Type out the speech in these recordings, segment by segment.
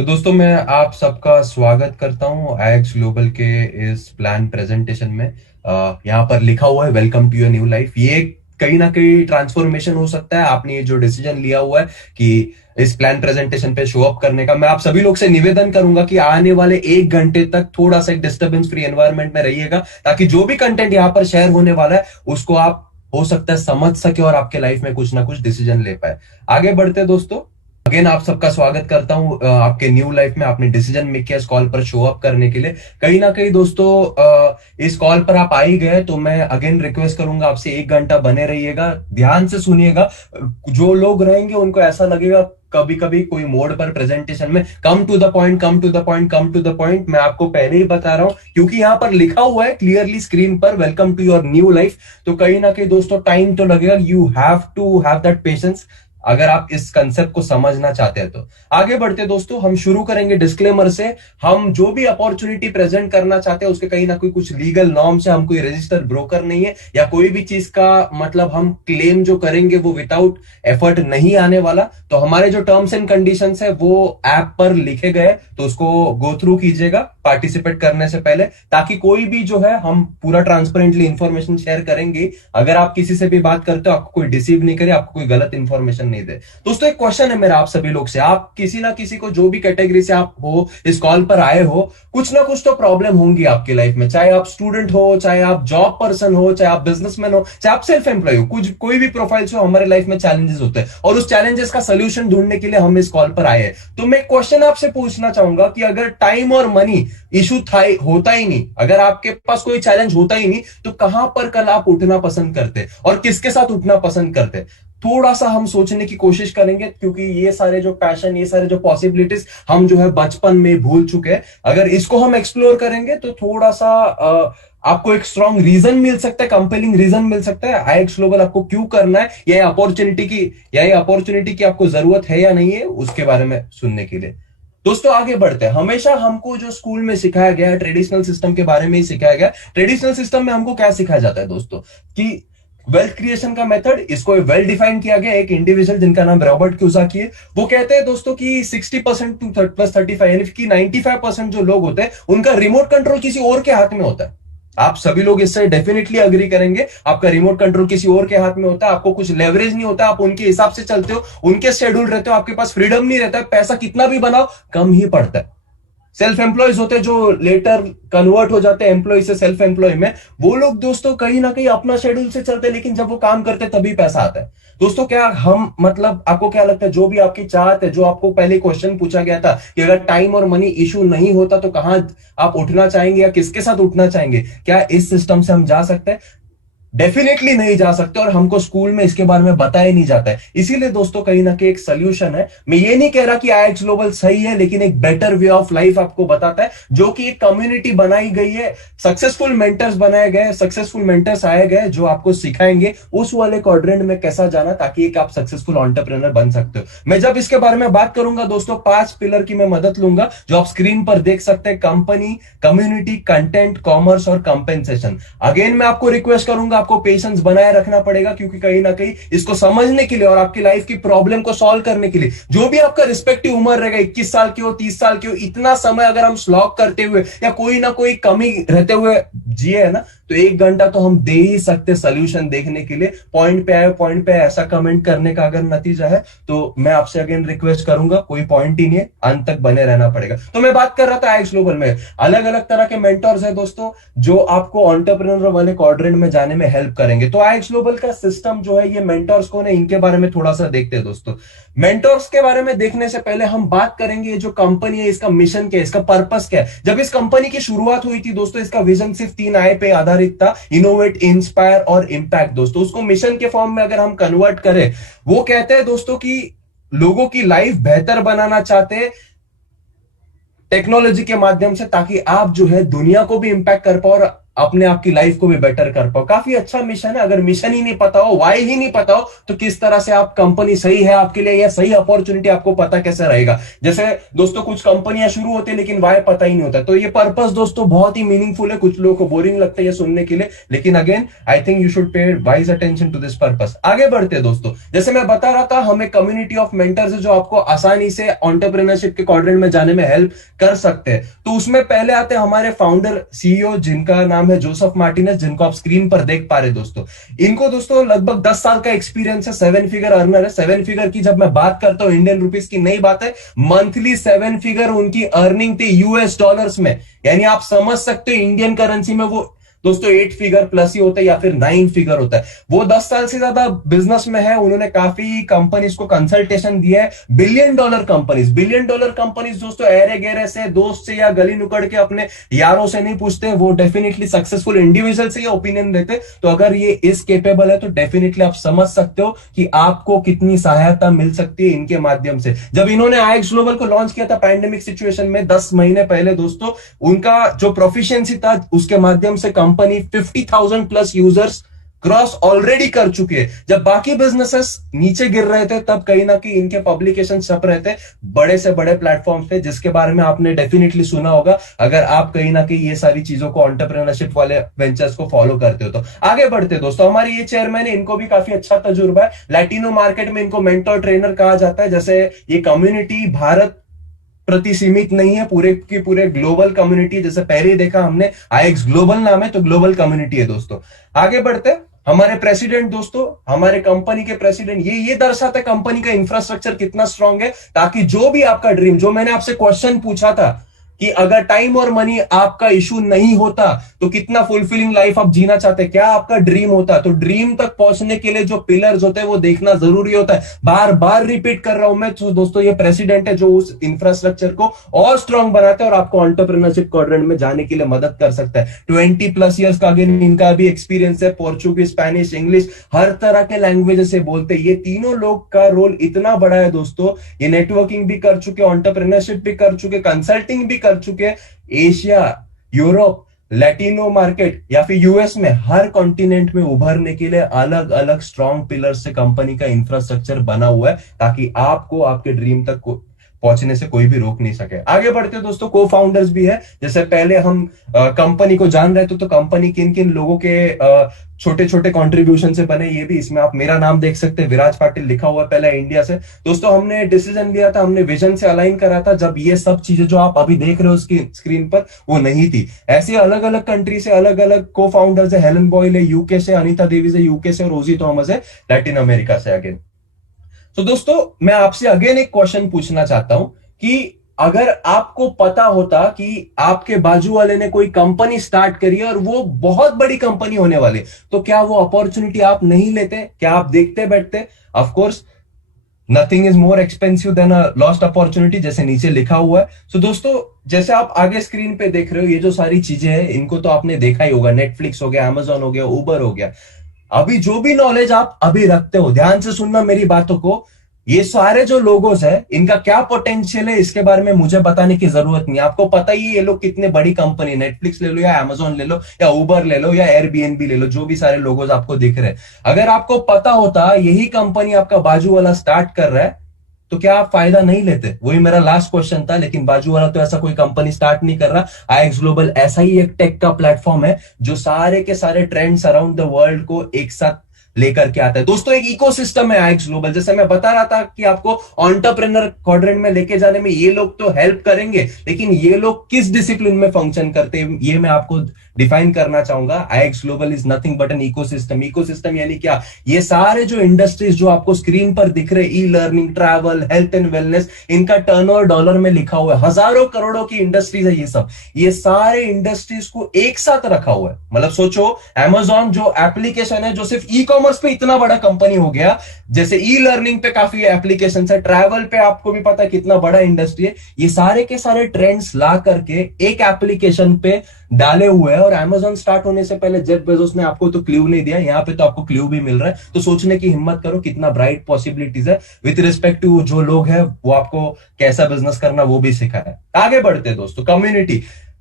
तो दोस्तों मैं आप सबका स्वागत करता हूं आईएक्स ग्लोबल के इस प्लान प्रेजेंटेशन में। यहाँ पर लिखा हुआ है welcome to your new life. ये कहीं ना कहीं ट्रांसफॉर्मेशन हो सकता है। आपने ये जो डिसीजन लिया हुआ है कि इस प्लान प्रेजेंटेशन पे शो अप करने का, मैं आप सभी लोग से निवेदन करूंगा कि आने वाले 1 घंटे तक थोड़ा सा एक डिस्टर्बेंस फ्री एनवायरनमेंट में रहिएगा, ताकि जो भी कंटेंट यहाँ पर शेयर होने वाला है उसको आप हो सकता है समझ सके और आपके लाइफ में कुछ ना कुछ डिसीजन ले पाए। आगे बढ़ते हैं दोस्तों। अगेन आप सबका स्वागत करता हूं आपके न्यू लाइफ में। आपने डिसीजन मेक किया इस कॉल पर शो अप करने के लिए। कहीं ना कहीं दोस्तों इस कॉल पर आप आ ही गए तो मैं अगेन रिक्वेस्ट करूंगा आपसे, 1 घंटा बने रहिएगा, ध्यान से सुनिएगा। जो लोग रहेंगे उनको ऐसा लगेगा कभी कभी कोई मोड पर प्रेजेंटेशन में come to the point, come to the point, come to the point. मैं आपको पहले ही बता रहा हूं क्योंकि यहां पर लिखा हुआ है क्लियरली स्क्रीन पर welcome to your new life. तो कहीं ना कहीं दोस्तों टाइम तो लगेगा। You have to have that patience अगर आप इस कंसेप्ट को समझना चाहते हैं तो। आगे बढ़ते दोस्तों, हम शुरू करेंगे डिस्क्लेमर से। हम जो भी अपॉर्चुनिटी प्रेजेंट करना चाहते हैं उसके कहीं ना कोई कुछ लीगल नॉर्म्स है। हम कोई रजिस्टर्ड ब्रोकर नहीं है या कोई भी चीज का मतलब हम क्लेम जो करेंगे वो विदाउट एफर्ट नहीं आने वाला। तो हमारे जो टर्म्स एंड कंडीशंस है वो ऐप पर लिखे गए, तो उसको गो थ्रू कीजिएगा पार्टिसिपेट करने से पहले, ताकि कोई भी जो है हम पूरा ट्रांसपेरेंटली इंफॉर्मेशन शेयर करेंगे। अगर आप किसी से भी बात करते हो आपको कोई डिसीव नहीं करे, आपको कोई गलत इंफॉर्मेशन नहीं दे। दोस्तों एक क्वेश्चन है मेरा आप सभी लोग से, आप किसी ना किसी को, जो भी कैटेगरी से आप हो, इस कॉल पर आए हो, कुछ ना कुछ तो प्रॉब्लम होंगी आपकी लाइफ में। चाहे आप स्टूडेंट हो, चाहे आप जॉब पर्सन हो, चाहे आप बिजनेसमैन हो, चाहे आप सेल्फ एम्प्लॉय हो, कुछ कोई भी प्रोफाइल से हो, हमारे लाइफ में चैलेंजेस होते हैं और उस चैलेंजेस का सोल्यूशन ढूंढने के लिए हम इस कॉल पर आए हैं। तो मैं क्वेश्चन आपसे पूछना चाहूंगा कि अगर टाइम और मनी इशू होता ही नहीं, अगर आपके पास कोई चैलेंज होता ही नहीं, तो कहां पर कल आप उठना पसंद करते और किसके साथ उठना पसंद करते? थोड़ा सा हम सोचने की कोशिश करेंगे, क्योंकि ये सारे जो पैशन, ये सारे जो पॉसिबिलिटीज हम जो है बचपन में भूल चुके हैं। अगर इसको हम एक्सप्लोर करेंगे तो थोड़ा सा आपको एक स्ट्रॉन्ग रीजन मिल सकता है, कंपेलिंग रीजन मिल सकता है आईएक्स ग्लोबल आपको क्यों करना है, ये अपॉर्चुनिटी की आपको जरूरत है या नहीं है, उसके बारे में सुनने के लिए। दोस्तों आगे बढ़ते हैं। हमेशा हमको जो स्कूल में सिखाया गया है, ट्रेडिशनल सिस्टम के बारे में ही सिखाया गया। ट्रेडिशनल सिस्टम में हमको क्या सिखाया जाता है दोस्तों, कि वेल्थ क्रिएशन का मेथड, इसको वेल डिफाइन किया गया। एक इंडिविजुअल जिनका नाम रॉबर्ट क्यूसाकी है, वो कहते हैं दोस्तों कि 60% टू प्लस 35, यानी कि 95% जो लोग होते हैं उनका रिमोट कंट्रोल किसी और के हाथ में होता है। आप सभी लोग इससे डेफिनेटली अग्री करेंगे। आपका रिमोट कंट्रोल किसी और के हाथ में होता है, आपको कुछ लेवरेज नहीं होता, आप उनके हिसाब से चलते हो, उनके शेड्यूल रहते हो, आपके पास फ्रीडम नहीं रहता है, पैसा कितना भी बनाओ कम ही पड़ता है। सेल्फ एम्प्लॉयज होते हैं जो लेटर कन्वर्ट हो जाते हैं एम्प्लॉय से सेल्फ एम्प्लॉय में, वो लोग दोस्तों कहीं ना कहीं अपना शेड्यूल से चलते हैं, लेकिन जब वो काम करते हैं तभी पैसा आता है। दोस्तों क्या हम मतलब आपको क्या लगता है, जो भी आपकी चाहत है, जो आपको पहले क्वेश्चन पूछा गया था कि अगर टाइम और मनी इशू नहीं होता तो कहां आप उठना चाहेंगे या किसके साथ उठना चाहेंगे, क्या इस सिस्टम से हम जा सकते हैं? डेफिनेटली नहीं जा सकते, और हमको स्कूल में इसके बारे में बताया नहीं जाता है। इसीलिए दोस्तों कहीं ना कहीं एक सोल्यूशन है। मैं ये नहीं कह रहा कि आईएक्स ग्लोबल सही है, लेकिन एक बेटर वे ऑफ लाइफ आपको बताता है, जो कि एक कम्युनिटी बनाई गई है, सक्सेसफुल मेंटर्स बनाए गए, सक्सेसफुल मेंटर्स आए गए जो आपको सिखाएंगे उस वाले क्वाड्रेंट में कैसा जाना, ताकि एक आप सक्सेसफुल एंटरप्रेन्योर बन सकते हो। मैं जब इसके बारे में बात करूंगा दोस्तों, 5 पिलर की मैं मदद लूंगा जो आप स्क्रीन पर देख सकते हैं: कंपनी, कम्युनिटी, कंटेंट, कॉमर्स और कंपेंसेशन। अगेन मैं आपको रिक्वेस्ट करूंगा, आपको पेशेंस बनाए रखना पड़ेगा, क्योंकि कहीं ना कहीं इसको समझने के लिए और आपकी लाइफ की प्रॉब्लम को सॉल्व करने के लिए, जो भी आपका रिस्पेक्टिव उम्र रहेगा, 21 साल की हो, 30 साल की हो, इतना समय अगर हम स्लॉग करते हुए या कोई ना कोई कमी रहते हुए जिए है ना, तो 1 घंटा तो हम दे ही सकते सोल्यूशन देखने के लिए। पॉइंट पे आए, पॉइंट पे ऐसा कमेंट करने का अगर नतीजा है तो मैं आपसे अगेन रिक्वेस्ट करूंगा, कोई पॉइंट ही नहीं है, अंत तक बने रहना पड़ेगा। तो मैं बात कर रहा था आईएक्स ग्लोबल में अलग अलग तरह के मेंटर्स है दोस्तों, जो आपको एंटरप्रेन्योर वाले क्वाड्रेंट में जाने में हेल्प करेंगे। तो आईएक्स ग्लोबल का सिस्टम जो है, ये मेंटर्स कौन है, इनके बारे में थोड़ा सा देखते हैं दोस्तों। मेंटर्स के बारे में देखने से पहले हम बात करेंगे जो कंपनी है, इसका मिशन क्या है, इसका पर्पस क्या है। जब इस कंपनी की शुरुआत हुई थी दोस्तों, इसका विजन सिर्फ 3 आय पे आधारित था: इनोवेट, इंस्पायर और इंपैक्ट। दोस्तों उसको मिशन के फॉर्म में अगर हम कन्वर्ट करें, वो कहते हैं दोस्तों कि लोगों की लाइफ बेहतर बनाना चाहते हैं टेक्नोलॉजी के माध्यम से, ताकि आप जो है दुनिया को भी इंपैक्ट कर पाओ और अपने आप की लाइफ को भी बेटर कर पाओ। काफी अच्छा मिशन है। अगर मिशन ही नहीं पता हो, वाई ही नहीं पता हो, तो किस तरह से आप कंपनी सही है आपके लिए या सही अपॉर्चुनिटी आपको पता कैसे रहेगा। जैसे दोस्तों कुछ कंपनियां शुरू होती है लेकिन वाई पता ही नहीं होता, तो ये पर्पस दोस्तों बहुत ही मीनिंगफुल है। कुछ लोगों को बोरिंग लगता है ये सुनने के लिए, लेकिन again I think you should pay wise attention to this purpose. आगे बढ़ते हैं दोस्तों, जैसे मैं बता रहा था हमें कम्युनिटी ऑफ मेंटर्स है जो आपको आसानी से एंटरप्रेन्योरशिप के क्वाड्रेंट में जाने में हेल्प कर सकते हैं। तो उसमें पहले आते हैं हमारे फाउंडर सीईओ जिनका नाम है जोसेफ मार्टिनेज, जिनको आप स्क्रीन पर देख पा रहे दोस्तों। इनको दोस्तों लगभग 10 साल का एक्सपीरियंस है, 7 फिगर अर्नर है। 7 फिगर की जब मैं बात करता हूं इंडियन रुपीस की नई बात है, मंथली 7 फिगर उनकी अर्निंग थी यूएस डॉलर्स में। यानी आप समझ सकते हो इंडियन करेंसी में वो दोस्तों 8 फिगर प्लस ही होता है या फिर 9 फिगर होता है। वो 10 साल से ज्यादा बिजनेस में है, उन्होंने काफी कंपनीज को कंसल्टेशन दिया है। बिलियन डॉलर कंपनीज दोस्तों अरे गहरे से, दोस्त से या गली नुकड़ के अपने यारों से नहीं पूछते, वो डेफिनेटली सक्सेसफुल इंडिविजुअल से ये ओपिनियन देते। तो अगर ये इस केपेबल है तो डेफिनेटली आप समझ सकते हो कि आपको कितनी सहायता मिल सकती है इनके माध्यम से। जब इन्होंने आईएक्स ग्लोबल को लॉन्च किया था पैंडेमिक सिचुएशन में 10 महीने पहले दोस्तों, उनका जो प्रोफिशिएंसी था उसके माध्यम से company 50,000 plus users cross already कर चुके हैं। जब बाकी बिजनेसेस नीचे गिर रहे थे तब कहीं ना कहीं इनके पब्लिकेशन छप रहे थे बड़े से बड़े प्लेटफॉर्म पे, जिसके बारे में आपने डेफिनेटली सुना होगा अगर आप कहीं ना कहीं ये सारी चीजों को एंटरप्रेन्योरशिप वाले वेंचर्स को फॉलो करते हो तो। आगे बढ़ते दोस्तों, हमारे ये चेयरमैन है, इनको भी काफी अच्छा तजुर्बा है। लैटिनो मार्केट में इनको मेंटर ट्रेनर कहा जाता है। जैसे ये कम्युनिटी भारत प्रति सीमित नहीं है, पूरे की पूरे ग्लोबल कम्युनिटी। जैसे पहले ही देखा हमने आईएक्स ग्लोबल नाम है तो ग्लोबल कम्युनिटी है दोस्तों। आगे बढ़ते हमारे प्रेसिडेंट दोस्तों, हमारे कंपनी के प्रेसिडेंट, ये दर्शाता है कंपनी का इंफ्रास्ट्रक्चर कितना स्ट्रांग है, ताकि जो भी आपका ड्रीम, जो मैंने आपसे क्वेश्चन पूछा था कि अगर टाइम और मनी आपका इशू नहीं होता तो कितना फुलफिलिंग लाइफ आप जीना चाहते, क्या आपका ड्रीम होता, तो ड्रीम तक पहुंचने के लिए जो पिलर्स होते हैं वो देखना जरूरी होता है। बार बार रिपीट कर रहा हूं मैं, तो दोस्तों ये प्रेसिडेंट है जो उस इंफ्रास्ट्रक्चर को और स्ट्रांग बनाता है और आपको एंटरप्रेन्योरशिप क्वाड्रेंट में जाने के लिए मदद कर सकता है। 20+ ईयर्स का अगेन इनका भी एक्सपीरियंस है। पोर्चुगीज, स्पेनिश, इंग्लिश हर तरह के लैंग्वेज से बोलते हैं। ये तीनों लोग का रोल इतना बड़ा है दोस्तों, ये नेटवर्किंग भी कर चुके, एंटरप्रेन्योरशिप भी कर चुके, कंसल्टिंग भी कर चुके। एशिया, यूरोप, लैटिनो मार्केट या फिर यूएस में हर कॉन्टिनेंट में उभरने के लिए अलग अलग स्ट्रॉन्ग पिलर से कंपनी का इंफ्रास्ट्रक्चर बना हुआ है, ताकि आपको आपके ड्रीम तक पहुंचने से कोई भी रोक नहीं सके। आगे बढ़ते हैं दोस्तों, को फाउंडर्स भी है। जैसे पहले हम कंपनी को जान रहे थे तो कंपनी किन किन लोगों के छोटे छोटे कंट्रीब्यूशन से बने, ये भी इसमें आप मेरा नाम देख सकते हैं, विराज पाटिल लिखा हुआ है पहले इंडिया से। दोस्तों हमने डिसीजन लिया था, हमने विजन से अलाइन करा था जब ये सब चीजें जो आप अभी देख रहे हो उसकी स्क्रीन पर वो नहीं थी। ऐसे अलग अलग कंट्री से अलग अलग को फाउंडर्स है। हेलन बॉयल है यूके से, अनीता देवी से यूके से, और रोजी थॉमस है लैटिन अमेरिका से। अगेन तो दोस्तों मैं आपसे अगेन एक क्वेश्चन पूछना चाहता हूं कि अगर आपको पता होता कि आपके बाजू वाले ने कोई कंपनी स्टार्ट करी है और वो बहुत बड़ी कंपनी होने वाली, तो क्या वो अपॉर्चुनिटी आप नहीं लेते? क्या आप देखते बैठते? Of course nothing is more expensive than a lost opportunity, जैसे नीचे लिखा हुआ है। सो दोस्तों जैसे आप आगे स्क्रीन पे देख रहे हो, ये जो सारी चीजें हैं इनको तो आपने देखा ही होगा। नेटफ्लिक्स हो गया, अमेजॉन हो गया, उबर हो गया। अभी जो भी नॉलेज आप अभी रखते हो, ध्यान से सुनना मेरी बातों को, ये सारे जो लोगोस है इनका क्या पोटेंशियल है इसके बारे में मुझे बताने की जरूरत नहीं। आपको पता ही है ये लोग कितने बड़ी कंपनी, नेटफ्लिक्स ले लो या अमेजॉन ले लो या उबर ले लो या एयरबीएनबी ले लो, जो भी सारे लोगोस आपको दिख रहे हैं, अगर आपको पता होता यही कंपनी आपका बाजू वाला स्टार्ट कर रहा है तो क्या आप फायदा नहीं लेते? वही मेरा लास्ट क्वेश्चन था। लेकिन बाजू वाला तो ऐसा कोई कंपनी स्टार्ट नहीं कर रहा। आईएक्स ग्लोबल ऐसा ही एक टेक का प्लेटफॉर्म है जो सारे के सारे ट्रेंड्स अराउंड द वर्ल्ड को एक साथ लेकर के आता है। दोस्तों एक इकोसिस्टम है आईएक्स ग्लोबल। जैसे मैं बता रहा था कि आपको एंटरप्रेन्योर क्वाड्रेंट में लेके जाने में ये लोग तो हेल्प करेंगे, लेकिन ये लोग किस डिसिप्लिन में फंक्शन करते हैं ये मैं आपको डिफाइन करना चाहूंगा। आईएक्स global is nothing but an ecosystem. Ecosystem यानी क्या? ये सारे जो इंडस्ट्रीज जो आपको स्क्रीन पर दिख रहे, e learning, travel, health and wellness, इनका टर्नओवर डॉलर में लिखा हुआ है। हजारों करोड़ों की इंडस्ट्रीज है ये सब। ये सारे इंडस्ट्रीज को एक साथ रखा हुआ है। मतलब सोचो अमेजॉन जो एप्लीकेशन है जो सिर्फ ई कॉमर्स पे इतना बड़ा कंपनी हो गया, जैसे ई लर्निंग पे काफी एप्लीकेशन है, ट्रैवल पे आपको भी पता है कितना बड़ा इंडस्ट्री है। ये सारे के सारे ट्रेंड्स ला करके एक एप्लीकेशन पे डाले हुए हैं। और अमेजॉन स्टार्ट होने से पहले जेफ बेजोस ने आपको तो क्लू नहीं दिया, यहां पे तो आपको क्लू भी मिल रहा है। तो सोचने की हिम्मत करो कितना ब्राइट पॉसिबिलिटीज है। विथ रिस्पेक्ट टू जो लोग हैं वो आपको कैसा बिजनेस करना वो भी सिखाया है। आगे बढ़ते हैं दोस्तों, कम्युनिटी।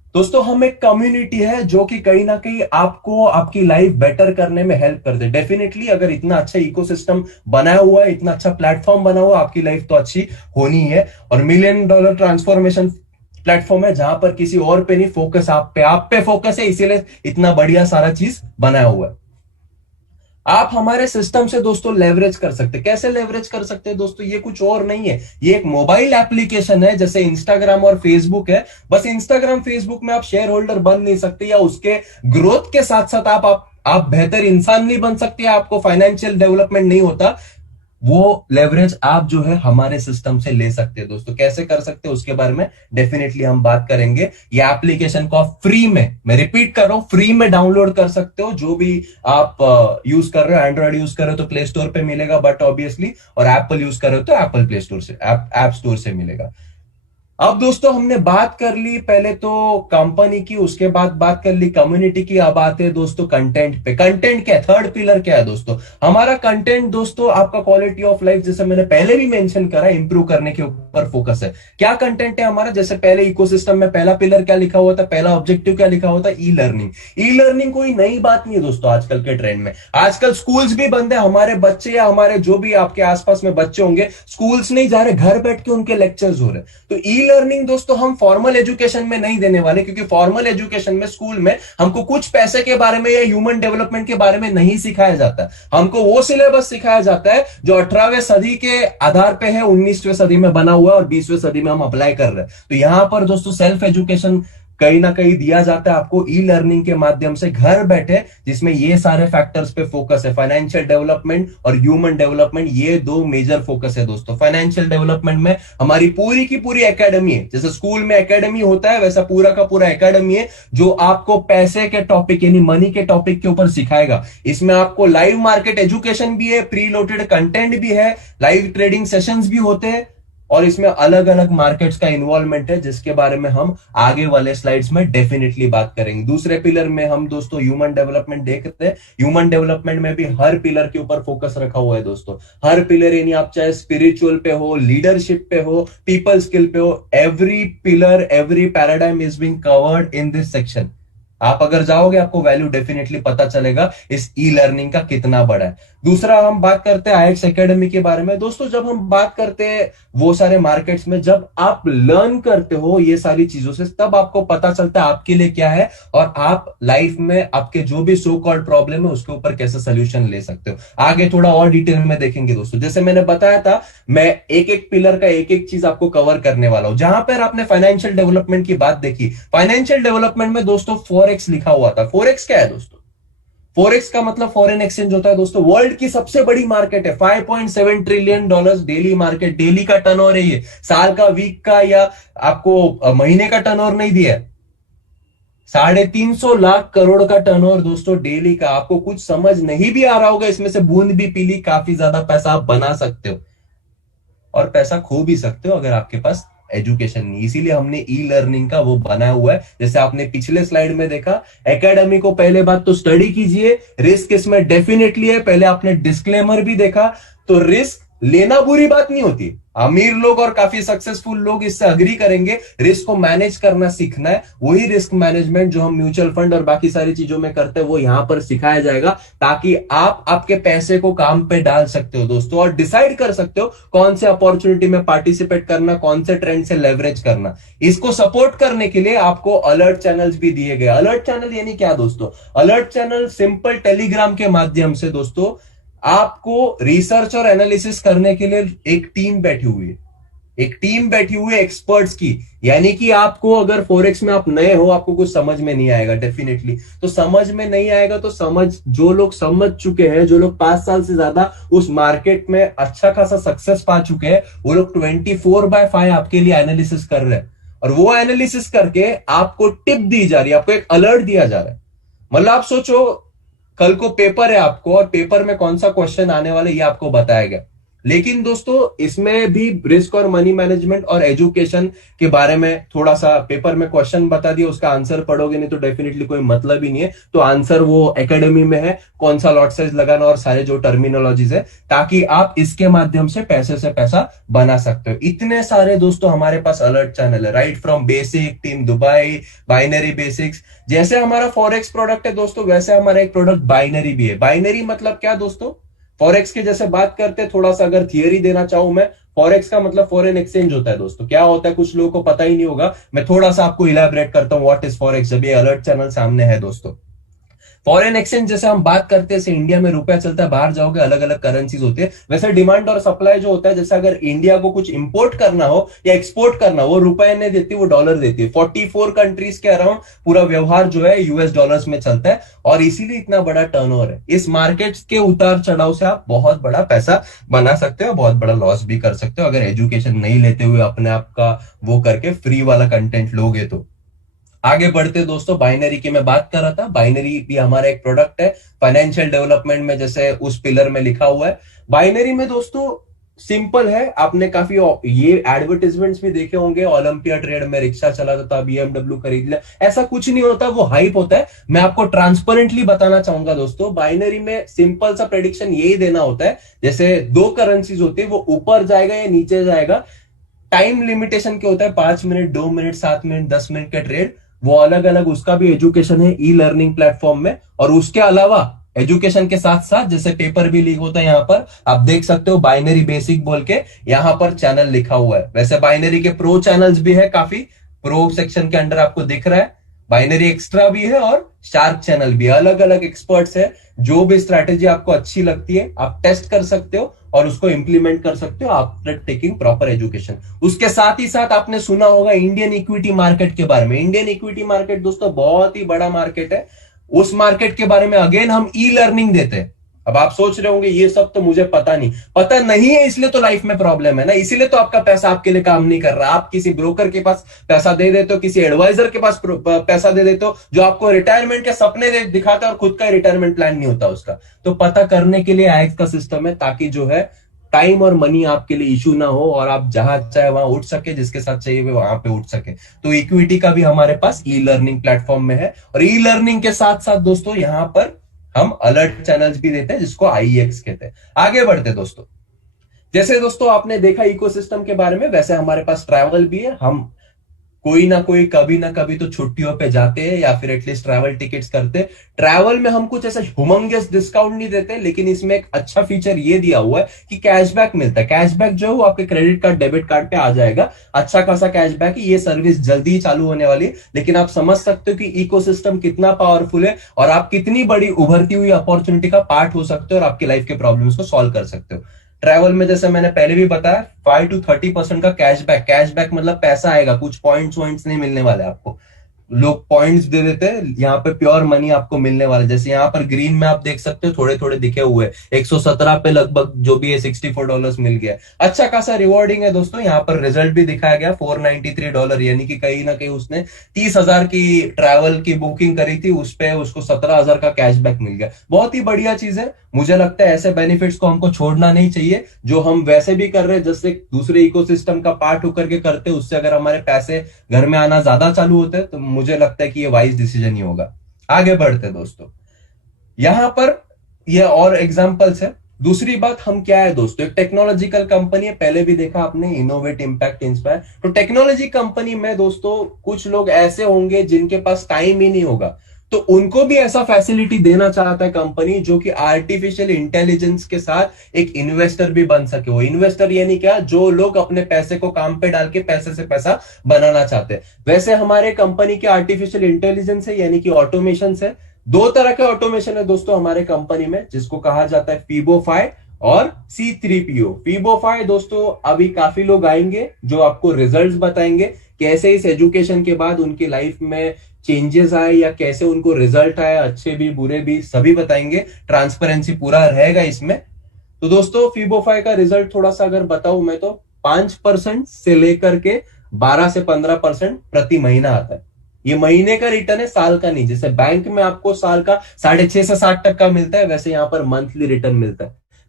दोस्तों हम एक कम्युनिटी है जो कि कहीं ना कहीं आपको आपकी लाइफ बेटर करने में हेल्प करते हैं। डेफिनेटली अगर इतना अच्छा इकोसिस्टम बनाया हुआ है, इतना अच्छा प्लेटफॉर्म बना हुआ है, आपकी लाइफ तो अच्छी होनी है। और मिलियन डॉलर ट्रांसफॉर्मेशन प्लेटफॉर्म है जहां पर किसी और पे नहीं, फोकस आप पे फोकस है, इसीलिए इतना बढ़िया सारा चीज बनाया हुआ है। आप हमारे सिस्टम से दोस्तों लेवरेज कर सकते हैं। कैसे लेवरेज कर सकते हैं दोस्तों? ये कुछ और नहीं है, ये एक मोबाइल एप्लीकेशन है जैसे इंस्टाग्राम और फेसबुक है। बस इंस्टाग्राम फेसबुक में आप शेयर होल्डर बन नहीं सकते, या उसके ग्रोथ के साथ साथ आप बेहतर इंसान नहीं बन सकते, आपको फाइनेंशियल डेवलपमेंट नहीं होता। वो लेवरेज आप जो है हमारे सिस्टम से ले सकते हैं दोस्तों। कैसे कर सकते हैं उसके बारे में डेफिनेटली हम बात करेंगे। ये एप्लीकेशन को आप फ्री में, मैं रिपीट कर रहा हूं, फ्री में डाउनलोड कर सकते हो। जो भी आप यूज कर रहे हो, एंड्रॉइड यूज कर रहे हो तो प्ले स्टोर पे मिलेगा, बट ऑब्वियसली, और एप्पल यूज कर रहे हो तो एप्पल प्ले स्टोर से, ऐप स्टोर से मिलेगा। अब दोस्तों हमने बात कर ली पहले तो कंपनी की, उसके बाद बात कर ली कम्युनिटी की। अब आते हैं दोस्तों कंटेंट पे। कंटेंट क्या है? थर्ड पिलर क्या है दोस्तों? हमारा कंटेंट दोस्तों आपका क्वालिटी ऑफ लाइफ, जैसे मैंने पहले भी मेंशन करा, इंप्रूव करने के ऊपर फोकस है। क्या कंटेंट है हमारा? जैसे पहले इकोसिस्टम में पहला पिलर क्या लिखा हुआ था, पहला ऑब्जेक्टिव क्या लिखा हुआ था? E learning. ई लर्निंग कोई नई बात नहीं है दोस्तों आजकल के ट्रेंड में। आजकल स्कूल्स भी बंद है, हमारे बच्चे या हमारे जो भी आपके आसपास में बच्चे होंगे स्कूल्स नहीं जा रहे, घर बैठ के उनके लेक्चर्स हो रहे। तो ई लर्निंग दोस्तों हम फॉर्मल एजुकेशन में नहीं देने वाले, क्योंकि फॉर्मल एजुकेशन में स्कूल में हमको कुछ पैसे के बारे में या ह्यूमन डेवलपमेंट के बारे में नहीं सिखाया जाता। हमको वो सिलेबस सिखाया जाता है जो 18वीं सदी के आधार पे है, 19वीं सदी में बना हुआ है और 20वीं सदी में हम अप्लाई कर रहे हैं। तो यहां पर दोस्तों सेल्फ एजुकेशन कहीं ना कहीं दिया जाता है आपको ई लर्निंग के माध्यम से, घर बैठे, जिसमें ये सारे फैक्टर्स पे फोकस है। फाइनेंशियल डेवलपमेंट और ह्यूमन डेवलपमेंट, ये दो मेजर फोकस है दोस्तों। फाइनेंशियल डेवलपमेंट में हमारी पूरी की पूरी एकेडमी है। जैसे स्कूल में एकेडमी होता है, वैसा पूरा का पूरा एकेडमी है जो आपको पैसे के टॉपिक यानी मनी के टॉपिक के ऊपर सिखाएगा। इसमें आपको लाइव मार्केट एजुकेशन भी है, प्री लोडेड कंटेंट भी है, लाइव ट्रेडिंग सेशंस भी होते हैं, और इसमें अलग अलग मार्केट्स का इन्वॉल्वमेंट है, जिसके बारे में हम आगे वाले स्लाइड्स में डेफिनेटली बात करेंगे। दूसरे पिलर में हम दोस्तों ह्यूमन डेवलपमेंट देखते हैं। ह्यूमन डेवलपमेंट में भी हर पिलर के ऊपर फोकस रखा हुआ है दोस्तों। हर पिलर यानी आप चाहे स्पिरिचुअल पे हो, लीडरशिप पे हो, पीपल स्किल पे हो, every pillar, every paradigm is being covered in this section. आप अगर जाओगे आपको वैल्यू डेफिनेटली पता चलेगा इस ई लर्निंग का कितना बड़ा है। दूसरा हम बात करते हैं आईएक्स एकेडमी के बारे में। दोस्तों जब हम बात करते हैं वो सारे मार्केट्स में, जब आप लर्न करते हो ये सारी चीजों से, तब आपको पता चलता है आपके लिए क्या है और आप लाइफ में आपके जो भी सो कॉल्ड प्रॉब्लम है उसके ऊपर कैसे सोल्यूशन ले सकते हो। आगे थोड़ा और डिटेल में देखेंगे दोस्तों। जैसे मैंने बताया था, मैं एक एक पिलर का एक एक चीज आपको कवर करने वाला हूं। जहां पर आपने फाइनेंशियल डेवलपमेंट की बात देखी, फाइनेंशियल डेवलपमेंट में दोस्तों फॉरेक्स लिखा हुआ था। फॉरेक्स क्या है दोस्तों? फॉरेक्स का मतलब फॉरेन एक्सचेंज होता है दोस्तों। वर्ल्ड की सबसे बड़ी मार्केट है, $5.7 ट्रिलियन डेली मार्केट, डेली का टर्नओवर है ये, साल का, वीक का या आपको महीने का टर्नओवर नहीं दिया है। 350 करोड़ का टर्नओवर दोस्तों डेली का। आपको कुछ समझ नहीं भी आ रहा होगा इसमें से बूंद भी पीली, काफी ज्यादा पैसा आप बना सकते हो और पैसा खो भी सकते हो अगर आपके पास एजुकेशन नहीं। इसीलिए हमने ई लर्निंग का वो बनाया हुआ है। जैसे आपने पिछले स्लाइड में देखा, एकेडमी को पहले बात तो स्टडी कीजिए, रिस्क इसमें डेफिनेटली है। पहले आपने डिस्क्लेमर भी देखा, तो रिस्क लेना बुरी बात नहीं होती। अमीर लोग और काफी सक्सेसफुल लोग इससे अग्री करेंगे। रिस्क को मैनेज करना सीखना है, वही रिस्क मैनेजमेंट जो हम म्यूचुअल फंड और बाकी सारी चीजों में करते हैं वो यहां पर सिखाया जाएगा, ताकि आप आपके पैसे को काम पे डाल सकते हो दोस्तों, और डिसाइड कर सकते हो कौन से अपॉर्चुनिटी में पार्टिसिपेट करना, कौन से ट्रेंड से लेवरेज करना। इसको सपोर्ट करने के लिए आपको अलर्ट चैनल्स भी दिए गए। अलर्ट चैनल यानी क्या दोस्तों? अलर्ट चैनल सिंपल टेलीग्राम के माध्यम से दोस्तों आपको रिसर्च और एनालिसिस करने के लिए एक टीम बैठी हुई है, एक टीम बैठी हुई है एक्सपर्ट्स की। यानी कि आपको अगर फॉरेक्स में आप नए हो, आपको कुछ समझ में नहीं आएगा डेफिनेटली, तो समझ में नहीं आएगा तो जो लोग समझ चुके हैं, जो लोग 5 साल से ज्यादा उस मार्केट में अच्छा खासा सक्सेस पा चुके हैं, वो लोग 24/5 आपके लिए एनालिसिस कर रहे हैं। और वो एनालिसिस करके आपको टिप दी जा रही है, आपको एक अलर्ट दिया जा रहा है। मतलब आप सोचो, कल को पेपर है आपको और पेपर में कौन सा क्वेश्चन आने वाला है ये आपको बताया गया। लेकिन दोस्तों इसमें भी रिस्क और मनी मैनेजमेंट और एजुकेशन के बारे में थोड़ा सा पेपर में क्वेश्चन बता दिया, उसका आंसर पढ़ोगे नहीं तो डेफिनेटली कोई मतलब ही नहीं है। तो आंसर वो एकेडमी में है, कौन सा लॉट साइज लगाना और सारे जो टर्मिनोलॉजीज है, ताकि आप इसके माध्यम से पैसा बना सकते हो। इतने सारे दोस्तों हमारे पास अलर्ट चैनल है, right from basic, team Dubai, binary basics. जैसे हमारा फॉरेक्स प्रोडक्ट है दोस्तों, वैसे हमारा एक प्रोडक्ट बाइनरी भी है। बाइनरी मतलब क्या दोस्तों? फॉरेक्स की जैसे बात करते हैं, थोड़ा सा अगर थियरी देना चाहूं मैं, फॉरेक्स का मतलब फॉरेन एक्सचेंज होता है दोस्तों। क्या होता है कुछ लोगों को पता ही नहीं होगा, मैं थोड़ा सा आपको इलेबरेट करता हूं व्हाट इज फॉरेक्स, जब ये अलर्ट चैनल सामने है दोस्तों। फॉरेन एक्सचेंज जैसे हम बात करते हैं, इंडिया में रुपया चलता है, बाहर जाओगे अलग अलग करेंसीज होती है, वैसे डिमांड और सप्लाई जो होता है, जैसे अगर इंडिया को कुछ इंपोर्ट करना हो या एक्सपोर्ट करना हो, वो रुपए नहीं देती, वो डॉलर देती है। 44 कंट्रीज के अराउंड पूरा व्यवहार जो है यूएस डॉलर्स में चलता है, और इसीलिए इतना बड़ा टर्नओवर है। इस मार्केट के उतार चढ़ाव से आप बहुत बड़ा पैसा बना सकते हो, बहुत बड़ा लॉस भी कर सकते हो, अगर एजुकेशन नहीं लेते हुए अपने आप का वो करके फ्री वाला कंटेंट लोगे तो। आगे बढ़ते दोस्तों, बाइनरी की मैं बात कर रहा था। बाइनरी भी हमारा एक प्रोडक्ट है फाइनेंशियल डेवलपमेंट में, जैसे उस पिलर में लिखा हुआ है। बाइनरी में दोस्तों सिंपल है, आपने काफी ये एडवर्टीजमेंट्स भी देखे होंगे, ओलंपिया ट्रेड में रिक्शा चलाता था, बीएमडब्ल्यू खरीद लिया, ऐसा कुछ नहीं होता, वो हाइप होता है। मैं आपको ट्रांसपेरेंटली बताना चाहूंगा दोस्तों, बाइनरी में सिंपल सा प्रेडिक्शन यही देना होता है, जैसे दो करेंसीज होती है, वो ऊपर जाएगा या नीचे जाएगा, टाइम लिमिटेशन क्या होता है, 5 मिनट, 2 मिनट, 7 मिनट, 10 मिनट का ट्रेड, वो अलग अलग उसका भी एजुकेशन है ई लर्निंग प्लेटफॉर्म में। और उसके अलावा एजुकेशन के साथ साथ जैसे पेपर भी लीक होता है, यहां पर आप देख सकते हो बाइनरी बेसिक बोल के यहां पर चैनल लिखा हुआ है। वैसे बाइनरी के प्रो चैनल्स भी है काफी, प्रो सेक्शन के अंडर आपको दिख रहा है। बाइनरी एक्स्ट्रा भी है और शार्प चैनल भी है, अलग अलग एक्सपर्ट्स है। जो भी स्ट्रैटेजी आपको अच्छी लगती है आप टेस्ट कर सकते हो और उसको इंप्लीमेंट कर सकते हो आफ्टर टेकिंग प्रॉपर एजुकेशन। उसके साथ ही साथ आपने सुना होगा इंडियन इक्विटी मार्केट के बारे में। इंडियन इक्विटी मार्केट दोस्तों बहुत ही बड़ा मार्केट है। उस मार्केट के बारे में अगेन हम ई लर्निंग देते हैं। अब आप सोच रहे होंगे ये सब तो मुझे पता नहीं, पता नहीं है इसलिए तो लाइफ में प्रॉब्लम है ना, इसीलिए तो आपका पैसा आपके लिए काम नहीं कर रहा। आप किसी ब्रोकर के पास पैसा दे देते हो, किसी एडवाइजर के पास पैसा दे देते हो, जो आपको रिटायरमेंट के सपने दिखाता है और खुद का रिटायरमेंट प्लान नहीं होता उसका। तो पता करने के लिए आईएक्स का सिस्टम है, ताकि जो है टाइम और मनी आपके लिए इशू ना हो और आप जहां चाहे वहां उठ सके, जिसके साथ चाहिए वहां पे उठ सके। तो इक्विटी का भी हमारे पास ई लर्निंग प्लेटफॉर्म में है। और ई लर्निंग के साथ साथ दोस्तों यहां पर हम अलर्ट चैनल्स भी देते हैं, जिसको आईएक्स कहते हैं। आगे बढ़ते दोस्तों, जैसे दोस्तों आपने देखा इकोसिस्टम के बारे में, वैसे हमारे पास ट्रैवल भी है। हम कोई ना कोई कभी ना कभी तो छुट्टियों पे जाते हैं या फिर एटलीस्ट ट्रैवल टिकट्स करते हैं। ट्रैवल में हम कुछ ऐसा ह्यूमंगस डिस्काउंट नहीं देते, लेकिन इसमें एक अच्छा फीचर ये दिया हुआ है कि कैशबैक मिलता है। कैशबैक जो है वो आपके क्रेडिट कार्ड, डेबिट कार्ड पे आ जाएगा, अच्छा खासा कैशबैक है। ये सर्विस जल्दी ही चालू होने वाली है, लेकिन आप समझ सकते हो कि इकोसिस्टम कितना पावरफुल है और आप कितनी बड़ी उभरती हुई अपॉर्चुनिटी का पार्ट हो सकते हो और आपकी लाइफ के प्रॉब्लम्स को सॉल्व कर सकते हो। ट्रैवल में जैसे मैंने पहले भी बताया 5 to 30% का कैशबैक। कैशबैक मतलब पैसा आएगा, कुछ पॉइंट्स वॉइंट्स नहीं मिलने वाले आपको। लोग पॉइंट्स दे देते हैं, यहाँ पे प्योर मनी आपको मिलने वाला है। जैसे यहाँ पर ग्रीन में आप देख सकते हो थोड़े थोड़े दिखे हुए, 117 पे लगभग जो भी है $64 मिल गया। अच्छा खासा रिवॉर्डिंग है दोस्तों। यहाँ पर रिजल्ट भी दिखाया गया $493, यानी कि कहीं ना कहीं उसने 30,000 की ट्रैवल की बुकिंग करी थी, उस पे उसको 17,000 का कैशबैक मिल गया। बहुत ही बढ़िया चीज है। मुझे लगता है ऐसे बेनिफिट्स को हमको छोड़ना नहीं चाहिए, जो हम वैसे भी कर रहे हैं, जैसे दूसरे इकोसिस्टम का पार्ट होकर के करते हैं। उससे अगर हमारे पैसे घर में आना ज्यादा चालू होते हैं तो मुझे लगता है कि ये वाइज डिसीजन ही होगा। आगे बढ़ते दोस्तों, यहां पर ये और एग्जांपल्स है। दूसरी बात हम क्या है दोस्तों, एक टेक्नोलॉजिकल कंपनी है, पहले भी देखा आपने, इनोवेट इंपैक्ट इंस्पायर। तो टेक्नोलॉजी कंपनी में दोस्तों कुछ लोग ऐसे होंगे जिनके पास टाइम ही नहीं होगा, तो उनको भी ऐसा फैसिलिटी देना चाहता है कंपनी, जो कि आर्टिफिशियल इंटेलिजेंस के साथ एक इन्वेस्टर भी बन सके। वो इन्वेस्टर यानी क्या, जो लोग अपने पैसे को काम पे डाल के पैसे से पैसा बनाना चाहते हैं। वैसे हमारे कंपनी के आर्टिफिशियल इंटेलिजेंस है, यानी कि ऑटोमेशन है। दो तरह के ऑटोमेशन है दोस्तों हमारे कंपनी में, जिसको कहा जाता है फीबोफाई और C3PO। फीबोफाई दोस्तों अभी काफी लोग आएंगे जो आपको रिजल्ट्स बताएंगे, कैसे इस एजुकेशन के बाद उनकी लाइफ में चेंजेस आए या कैसे उनको रिजल्ट आए, अच्छे भी बुरे भी, सभी बताएंगे। ट्रांसपेरेंसी पूरा रहेगा इसमें। तो दोस्तों फीबोफाई का रिजल्ट थोड़ा सा अगर बताऊं मैं, तो 5% से लेकर के 12 से 15% प्रति महीना आता है। ये महीने का रिटर्न है, साल का नहीं। जैसे बैंक में आपको साल का 6.5 से 7% मिलता है, वैसे यहां पर मंथली रिटर्न मिलता है।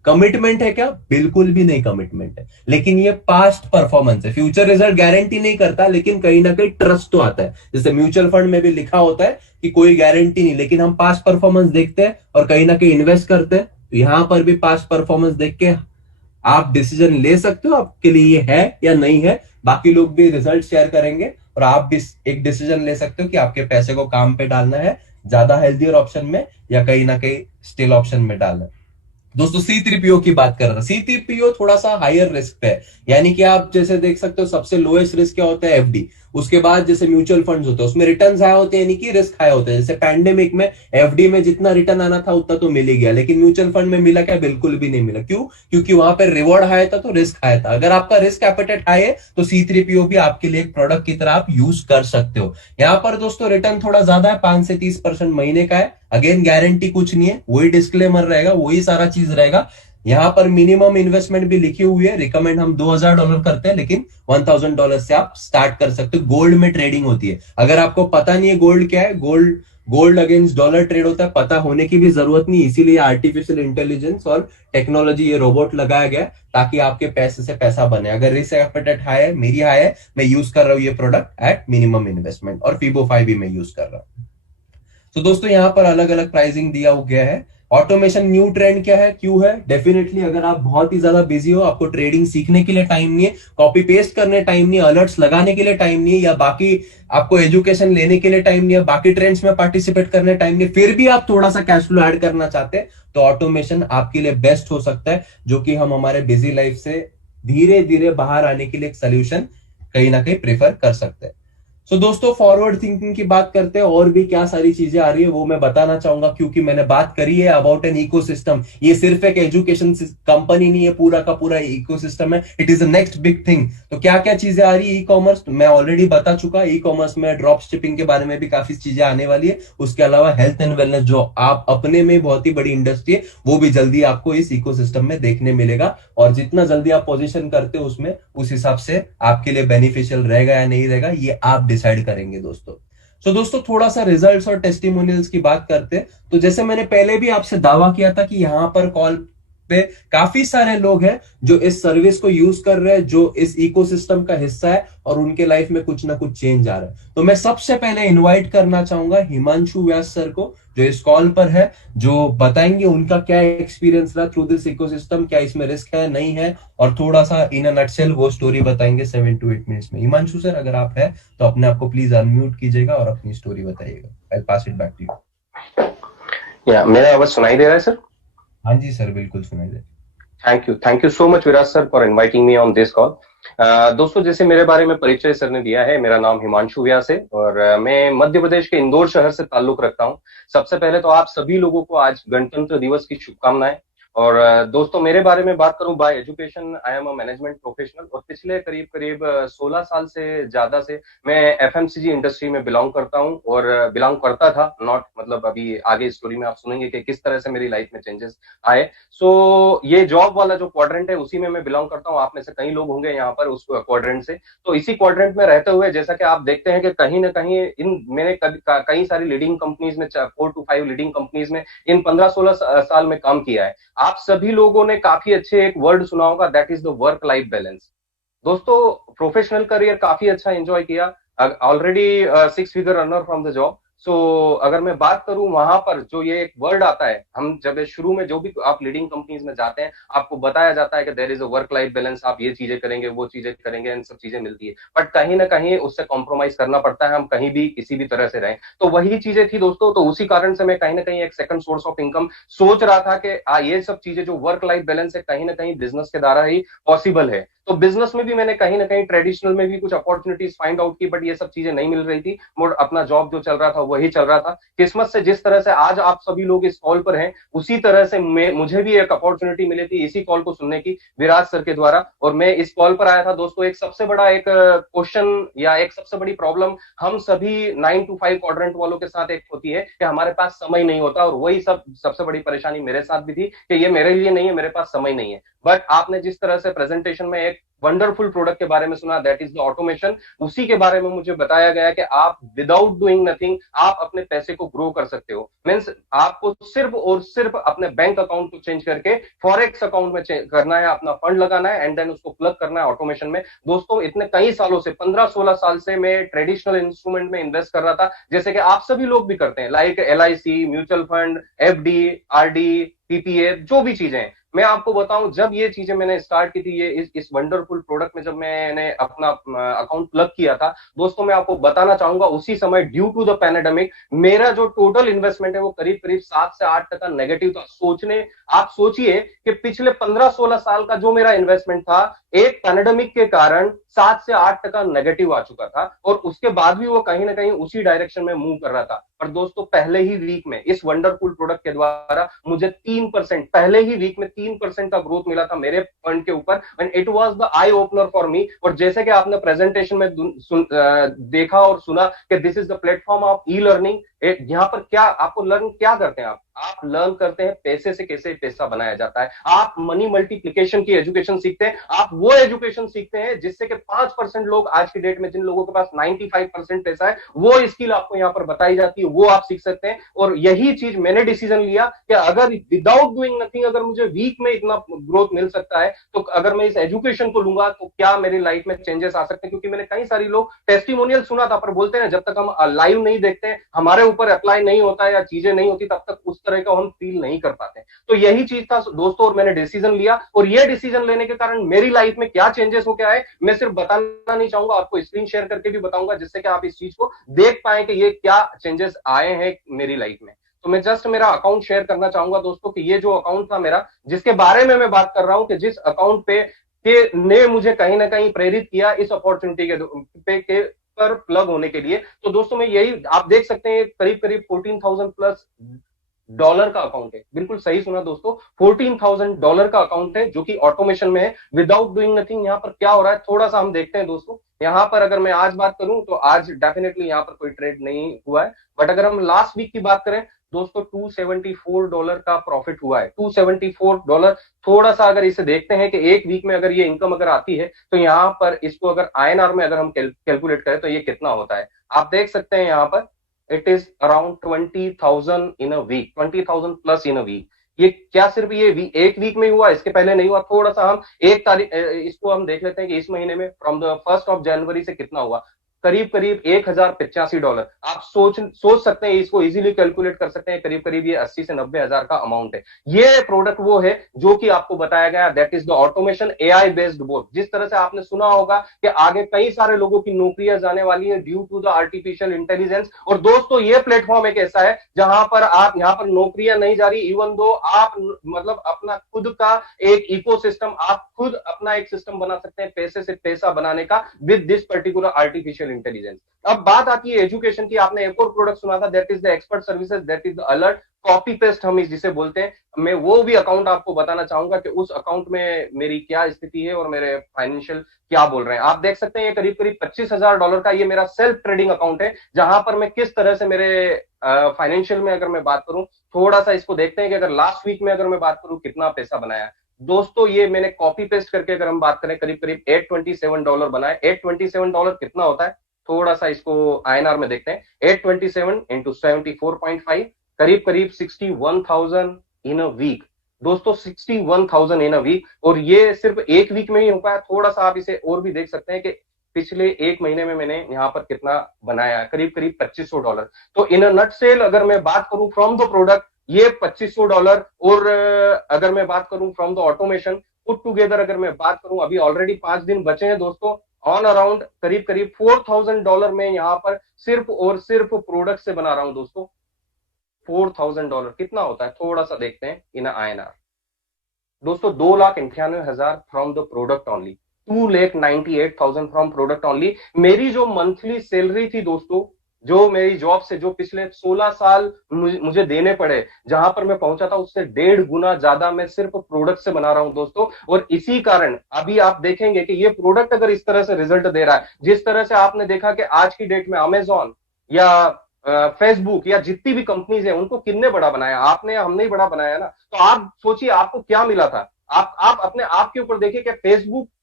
कमिटमेंट है क्या? बिल्कुल भी नहीं कमिटमेंट है, लेकिन ये पास्ट परफॉर्मेंस है। फ्यूचर रिजल्ट गारंटी नहीं करता, लेकिन कहीं ना कहीं ट्रस्ट तो आता है। जैसे म्यूचुअल फंड में भी लिखा होता है कि कोई गारंटी नहीं, लेकिन हम पास्ट परफॉर्मेंस देखते हैं और कहीं ना कहीं इन्वेस्ट करते हैं। तो यहां पर भी पास्ट परफॉर्मेंस देख के आप डिसीजन ले सकते हो आपके लिए ये है या नहीं है। बाकी लोग भी रिजल्ट शेयर करेंगे और आप भी एक डिसीजन ले सकते हो कि आपके पैसे को काम पे डालना है, ज्यादा हेल्थियर ऑप्शन में, या कहीं ना कहीं स्टिल ऑप्शन में डालना है। दोस्तों C3PO की बात कर रहा था। C3PO थोड़ा सा हायर रिस्क पे है, यानी कि आप जैसे देख सकते हो सबसे लोएस्ट रिस्क क्या होता है? एफडी। उसके बाद जैसे म्यूचुअल फंड्स होते हैं उसमें रिटर्न हाई होते हैं, यानी कि रिस्क हाई होते हैं। जैसे पैंडेमिक में एफडी में जितना रिटर्न आना था उतना तो मिल ही गया, लेकिन म्यूचुअल फंड में मिला क्या? बिल्कुल भी नहीं मिला। क्यों? क्योंकि वहां पर रिवॉर्ड हाई था तो रिस्क हाई था। अगर आपका रिस्क एपेटाइट हाई है तो C3PO भी आपके लिए एक प्रोडक्ट की तरह आप यूज कर सकते हो। यहाँ पर दोस्तों रिटर्न थोड़ा ज्यादा है, 5 से 30% महीने का है। अगेन गारंटी कुछ नहीं है, वही डिस्क्लेमर रहेगा, वही सारा चीज रहेगा। यहां पर मिनिमम इन्वेस्टमेंट भी लिखी हुई है, रिकमेंड हम $2000 करते हैं, लेकिन $1000 से आप स्टार्ट कर सकते हो। गोल्ड में ट्रेडिंग होती है। अगर आपको पता नहीं है गोल्ड क्या है, gold gold against dollar trade होता है, पता होने की भी जरूरत नहीं। इसीलिए आर्टिफिशियल इंटेलिजेंस और टेक्नोलॉजी, ये रोबोट लगाया गया है ताकि आपके पैसे से पैसा बने। अगर रिस्क एपेटाइट हाई है, मेरी हाई है, मैं यूज कर रहा हूं ये प्रोडक्ट एट मिनिमम इन्वेस्टमेंट, और फीबो 5 भी मैं यूज कर रहा हूं। तो दोस्तों यहाँ पर अलग अलग प्राइसिंग दिया गया है। ऑटोमेशन न्यू ट्रेंड क्या है, क्यों है? डेफिनेटली अगर आप बहुत ही ज्यादा बिजी हो, आपको ट्रेडिंग सीखने के लिए टाइम नहीं है, कॉपी पेस्ट करने टाइम नहीं है, अलर्ट्स लगाने के लिए टाइम नहीं है, या बाकी आपको एजुकेशन लेने के लिए टाइम नहीं है, बाकी ट्रेंड्स में पार्टिसिपेट करने टाइम नहीं है, फिर भी आप थोड़ा सा कैश फ्लो ऐड करना चाहते हैं, तो ऑटोमेशन आपके लिए बेस्ट हो सकता है, जो कि हम हमारे बिजी लाइफ से धीरे धीरे बाहर आने के लिए एक सोल्यूशन कहीं ना कहीं प्रेफर कर सकते हैं। सो दोस्तों फॉरवर्ड थिंकिंग की बात करते हैं, और भी क्या सारी चीजें आ रही है वो मैं बताना चाहूंगा, क्योंकि मैंने बात करी है अबाउट एन इकोसिस्टम। ये सिर्फ एक एजुकेशन कंपनी नहीं है, पूरा का पूरा इकोसिस्टम है। It is a next big thing. तो क्या क्या चीजें आ रही है? ई कॉमर्स मैं ऑलरेडी बता चुका। ई कॉमर्स में ड्रॉप शिपिंग के बारे में भी काफी चीजें आने वाली है। उसके अलावा हेल्थ एंड वेलनेस, जो आप अपने में बहुत ही बड़ी इंडस्ट्री है, वो भी जल्दी आपको इस इकोसिस्टम में देखने मिलेगा। और जितना जल्दी आप पोजीशन करते हो उसमें, उस हिसाब से आपके लिए बेनिफिशियल रहेगा या नहीं रहेगा, ये आप डिसाइड करेंगे दोस्तों। दोस्तों थोड़ा सा रिजल्ट्स और टेस्टिमोनियल्स की बात करते हैं। तो जैसे मैंने पहले भी आपसे दावा किया था कि यहां पर कॉल पे काफी सारे लोग हैं जो इस सर्विस को यूज कर रहे हैं, जो इस इकोसिस्टम का हिस्सा है, और उनके लाइफ में कुछ ना कुछ चेंज आ रहा है। तो मैं सबसे पहले इनवाइट करना चाहूंगा हिमांशु व्यास सर को, जो इस कॉल पर है, जो बताएंगे उनका क्या एक्सपीरियंस रहा थ्रू दिस इकोसिस्टम, क्या इसमें रिस्क है नहीं है, और थोड़ा सा इन अ नटसेल वो स्टोरी बताएंगे 7 to 8 मिनट्स में। हिमांशु सर अगर आप है तो अपने आप को प्लीज अनम्यूट कीजिएगा और अपनी स्टोरी बताइएगा। आई पास इट बैक टू यू। या मेरा आवाज सुनाई दे रहा है सर? हाँ जी सर, बिल्कुल सुनाई दे। Thank you so much Viraj sir for inviting me on this call. दोस्तों, जैसे मेरे बारे में परिचय सर ने दिया है, मेरा नाम हिमांशु व्यास है और मैं मध्य प्रदेश के इंदौर शहर से ताल्लुक रखता हूं। सबसे पहले तो आप सभी लोगों को आज गणतंत्र दिवस की शुभकामनाएं। और दोस्तों, मेरे बारे में बात करूं, bye education I am a management professional, और पिछले करीब करीब 16 साल से ज्यादा से मैं एफएमसीजी इंडस्ट्री में बिलोंग करता हूं, और बिलोंग करता था, नॉट मतलब अभी आगे स्टोरी में आप सुनेंगे कि किस तरह से मेरी लाइफ में चेंजेस आए। सो ये जॉब वाला जो क्वाड्रेंट है उसी में मैं बिलोंग करता हूं। आप में से कई लोग होंगे यहाँ पर उस क्वाड्रेंट से। तो इसी क्वाड्रेंट में रहते हुए जैसा कि आप देखते हैं कि कहीं ना कहीं मैंने कई सारी लीडिंग कंपनीज में, 4 to 5 लीडिंग कंपनीज में इन 15-16 साल में काम किया है। आप सभी लोगों ने काफी अच्छे एक वर्ड सुना होगा, that is the work life balance. दोस्तों, प्रोफेशनल करियर काफी अच्छा एंजॉय किया, already 6 figure earner from the job. सो अगर मैं बात करूं, वहां पर जो ये एक वर्ड आता है, हम जब शुरू में जो भी आप लीडिंग कंपनीज में जाते हैं, आपको बताया जाता है कि there is a work life balance, आप ये चीजें करेंगे, वो चीजें करेंगे, इन सब चीजें मिलती है, बट कहीं ना कहीं उससे कॉम्प्रोमाइज करना पड़ता है, हम कहीं भी किसी भी तरह से रहें। तो वही चीजें थी दोस्तों। तो उसी कारण से मैं कहीं ना कहीं एक सेकंड सोर्स ऑफ इनकम सोच रहा था कि ये सब चीजें जो वर्क लाइफ बैलेंस है, कहीं ना कहीं बिजनेस के द्वारा ही पॉसिबल है। तो बिजनेस में भी मैंने कहीं ना कहीं ट्रेडिशनल में भी कुछ अपॉर्चुनिटीज फाइंड आउट की, बट ये सब चीजें नहीं मिल रही थी। मोर अपना जॉब जो चल रहा था वही चल रहा था। किस्मत से जिस तरह से आज आप सभी लोग इस कॉल पर हैं, उसी तरह से मुझे भी एक अपॉर्चुनिटी मिली थी इसी कॉल को सुनने की, विराज सर के द्वारा, और मैं इस कॉल पर आया था। दोस्तों, एक सबसे बड़ा एक क्वेश्चन या एक सबसे बड़ी प्रॉब्लम हम सभी 9 to 5 क्वाड्रेंट वालों के साथ एक होती है कि हमारे पास समय नहीं होता, और वही सबसे बड़ी परेशानी मेरे साथ भी थी कि ये मेरे लिए नहीं है, मेरे पास समय नहीं है। बट आपने जिस तरह से प्रेजेंटेशन में एक वंडरफुल प्रोडक्ट के बारे में सुना, दैट इज द ऑटोमेशन। उसी के बारे में मुझे बताया गया कि आप विदाउट डूइंग नथिंग आप अपने पैसे को ग्रो कर सकते हो। मीन्स आपको सिर्फ और सिर्फ अपने बैंक अकाउंट को चेंज करके फॉरेक्स अकाउंट में करना है, अपना फंड लगाना है एंड देन उसको प्लग करना है ऑटोमेशन में। दोस्तों इतने कई सालों से 15-16 साल से मैं ट्रेडिशनल इंस्ट्रूमेंट में इन्वेस्ट कर रहा था, जैसे कि आप सभी लोग भी करते हैं, like LIC, mutual fund, FD, RD, PPA, जो भी चीजें हैं। मैं आपको बताऊं, जब ये चीजें मैंने स्टार्ट की थी, ये इस वंडरफुल प्रोडक्ट में जब मैंने अपना अकाउंट प्लग किया था, दोस्तों मैं आपको बताना चाहूंगा उसी समय ड्यू टू द पैंडेमिक मेरा जो टोटल इन्वेस्टमेंट है वो करीब करीब 7 से 8% नेगेटिव था। आप सोचिए कि पिछले 15-16 साल का जो मेरा इन्वेस्टमेंट था, एक पैंडेमिक के कारण 7 से 8% नेगेटिव आ चुका था, और उसके बाद भी वो कहीं ना कहीं उसी डायरेक्शन में मूव कर रहा था। पर दोस्तों पहले ही वीक में इस वंडरफुल प्रोडक्ट के द्वारा मुझे 3%, पहले ही वीक में 3% का ग्रोथ मिला था मेरे फंड के ऊपर, and it was the eye opener for me. और जैसे कि आपने प्रेजेंटेशन में देखा और सुना कि this is the platform of e learning, यहाँ पर क्या आपको लर्न क्या करते हैं, आप लर्न करते हैं पैसे से कैसे पैसा बनाया जाता है, आप मनी मल्टीप्लिकेशन की एजुकेशन सीखते हैं, आप वो एजुकेशन सीखते हैं जिससे कि 5% लोग आज की डेट में, जिन लोगों के पास 95% पैसा है, वो स्किल आपको यहाँ पर बताई जाती है, वो आप सीख सकते हैं। और यही चीज मैंने डिसीजन लिया कि अगर विदाउट डूइंग नथिंग अगर मुझे वीक में इतना ग्रोथ मिल सकता है, तो अगर मैं इस एजुकेशन को लूंगा तो क्या मेरी लाइफ में चेंजेस आ सकते हैं। क्योंकि मैंने कई सारी लोग टेस्टिमोनियल सुना था, पर बोलते हैं जब तक हम लाइव नहीं देखते हैं, हमारे ऊपर अप्लाई नहीं होता है या चीजें नहीं होती, तब तक उस तरह का हम फील नहीं कर पाते। तो यही चीज था दोस्तों, और मैंने डिसीजन लिया, और ये डिसीजन लेने के कारण मेरी लाइफ में क्या चेंजेस हो गया है मैं सिर्फ बताना नहीं चाहूंगा, आपको स्क्रीन शेयर करके भी बताऊंगा, जिससे कि आप इस चीज को देख पाए कि ये क्या चेंजेस आए हैं मेरी लाइफ में। तो मैं जस्ट मेरा अकाउंट शेयर करना चाहूंगा दोस्तों कि ये जो अकाउंट था मेरा, जिसके बारे में मैं बात कर रहा हूं, कि जिस अकाउंट पे के ने मुझे कहीं ना कहीं प्रेरित किया इस अपॉर्चुनिटी के पर प्लग होने के लिए। तो दोस्तों मैं यही आप देख सकते हैं, करीब करीब 14,000 प्लस डॉलर का अकाउंट है। बिल्कुल सही सुना दोस्तों, $14,000 का अकाउंट है जो कि ऑटोमेशन में है, विदाउट डूइंग नथिंग। यहाँ पर क्या हो रहा है थोड़ा सा हम देखते हैं दोस्तों। यहाँ पर अगर मैं आज बात करूं तो आज डेफिनेटली यहाँ पर कोई ट्रेड नहीं हुआ है, बट अगर हम लास्ट वीक की बात करें दोस्तों, $274 का प्रॉफिट हुआ है। $274। थोड़ा सा अगर इसे देखते हैं कि एक वीक में अगर ये इनकम अगर आती है, तो यहाँ पर इसको अगर INR में अगर हम कैलकुलेट करें तो ये कितना होता है, आप देख सकते हैं यहाँ पर it is around 20,000 in a week, 20,000 plus in a week. ये क्या सिर्फ ये एक वीक में हुआ, इसके पहले नहीं हुआ। थोड़ा सा हम एक तारीख इसको हम देख लेते हैं कि इस महीने में फ्रॉम द 1 जनवरी से कितना हुआ, करीब करीब $1,085। आप सोच सकते हैं, इसको इजीली कैलकुलेट कर सकते हैं, करीब करीब ये 80 से 90 हजार का अमाउंट है। ये प्रोडक्ट वो है जो कि आपको बताया गया, that is the automation AI based board. जिस तरह से आपने सुना होगा कि आगे कई सारे लोगों की नौकरियां जाने वाली है due to the artificial intelligence, और दोस्तों ये प्लेटफॉर्म एक ऐसा है जहां पर आप यहाँ पर नौकरियां नहीं जा रही, इवन दो आप मतलब अपना खुद का एक इकोसिस्टम, आप खुद अपना एक सिस्टम बना सकते हैं पैसे से पैसा बनाने का with this particular artificial intelligence. अब बात आती है एजुकेशन की। आपने एक और प्रोडक्ट सुना था, that is the expert services, that is the alert, copy paste हम जिसे बोलते हैं। मैं वो भी अकाउंट आपको बताना चाहूंगा कि उस अकाउंट में मेरी क्या स्थिति है और मेरे फाइनेंशियल क्या बोल रहे हैं। आप देख सकते हैं ये करीब करीब $25,000 का ये मेरा सेल्फ ट्रेडिंग अकाउंट है, जहां पर मैं किस तरह से मेरे फाइनेंशियल में अगर मैं बात करूं, थोड़ा सा इसको देखते हैं कि अगर लास्ट वीक में अगर मैं बात करूं कितना पैसा बनाया दोस्तों। ये मैंने कॉपी पेस्ट करके अगर हम बात करें, करीब करीब $827 बनाए। $827 कितना होता है, थोड़ा सा इसको INR में देखते हैं। 827 इंटू 74.5, करीब करीब 61,000 इन अ वीक दोस्तों, 61,000 इन अ वीक। और ये सिर्फ एक वीक में ही हो पाया। थोड़ा सा आप इसे और भी देख सकते हैं कि पिछले एक महीने में मैंने यहाँ पर कितना बनाया, करीब करीब $2,500। तो इन अ नट सेल अगर मैं बात करूं फ्रॉम द प्रोडक्ट, ये $2,500, और अगर मैं बात करूं from the automation put together, अगर मैं बात करूं, अभी ऑलरेडी 5 दिन बचे हैं दोस्तों, ऑन अराउंड करीब करीब $4,000 में यहाँ पर सिर्फ और सिर्फ प्रोडक्ट से बना रहा हूं दोस्तों। $4,000 कितना होता है, थोड़ा सा देखते हैं इन INR दोस्तों। 2,98,000 from the product only, 2,98,000 from product only. मेरी जो मंथली सैलरी थी दोस्तों, जो मेरी जॉब से जो पिछले 16 साल मुझे देने पड़े, जहां पर मैं पहुंचा था, उससे 1.5 गुना ज्यादा मैं सिर्फ प्रोडक्ट से बना रहा हूं दोस्तों। और इसी कारण अभी आप देखेंगे कि ये प्रोडक्ट अगर इस तरह से रिजल्ट दे रहा है, जिस तरह से आपने देखा कि आज की डेट में अमेजॉन या फेसबुक या जितनी भी कंपनीज है, उनको कितने बड़ा बनाया, आपने या हमने ही बड़ा बनाया ना। तो आप सोचिए आपको क्या मिला था। आप अपने आप के ऊपर देखिए कि फेसबुक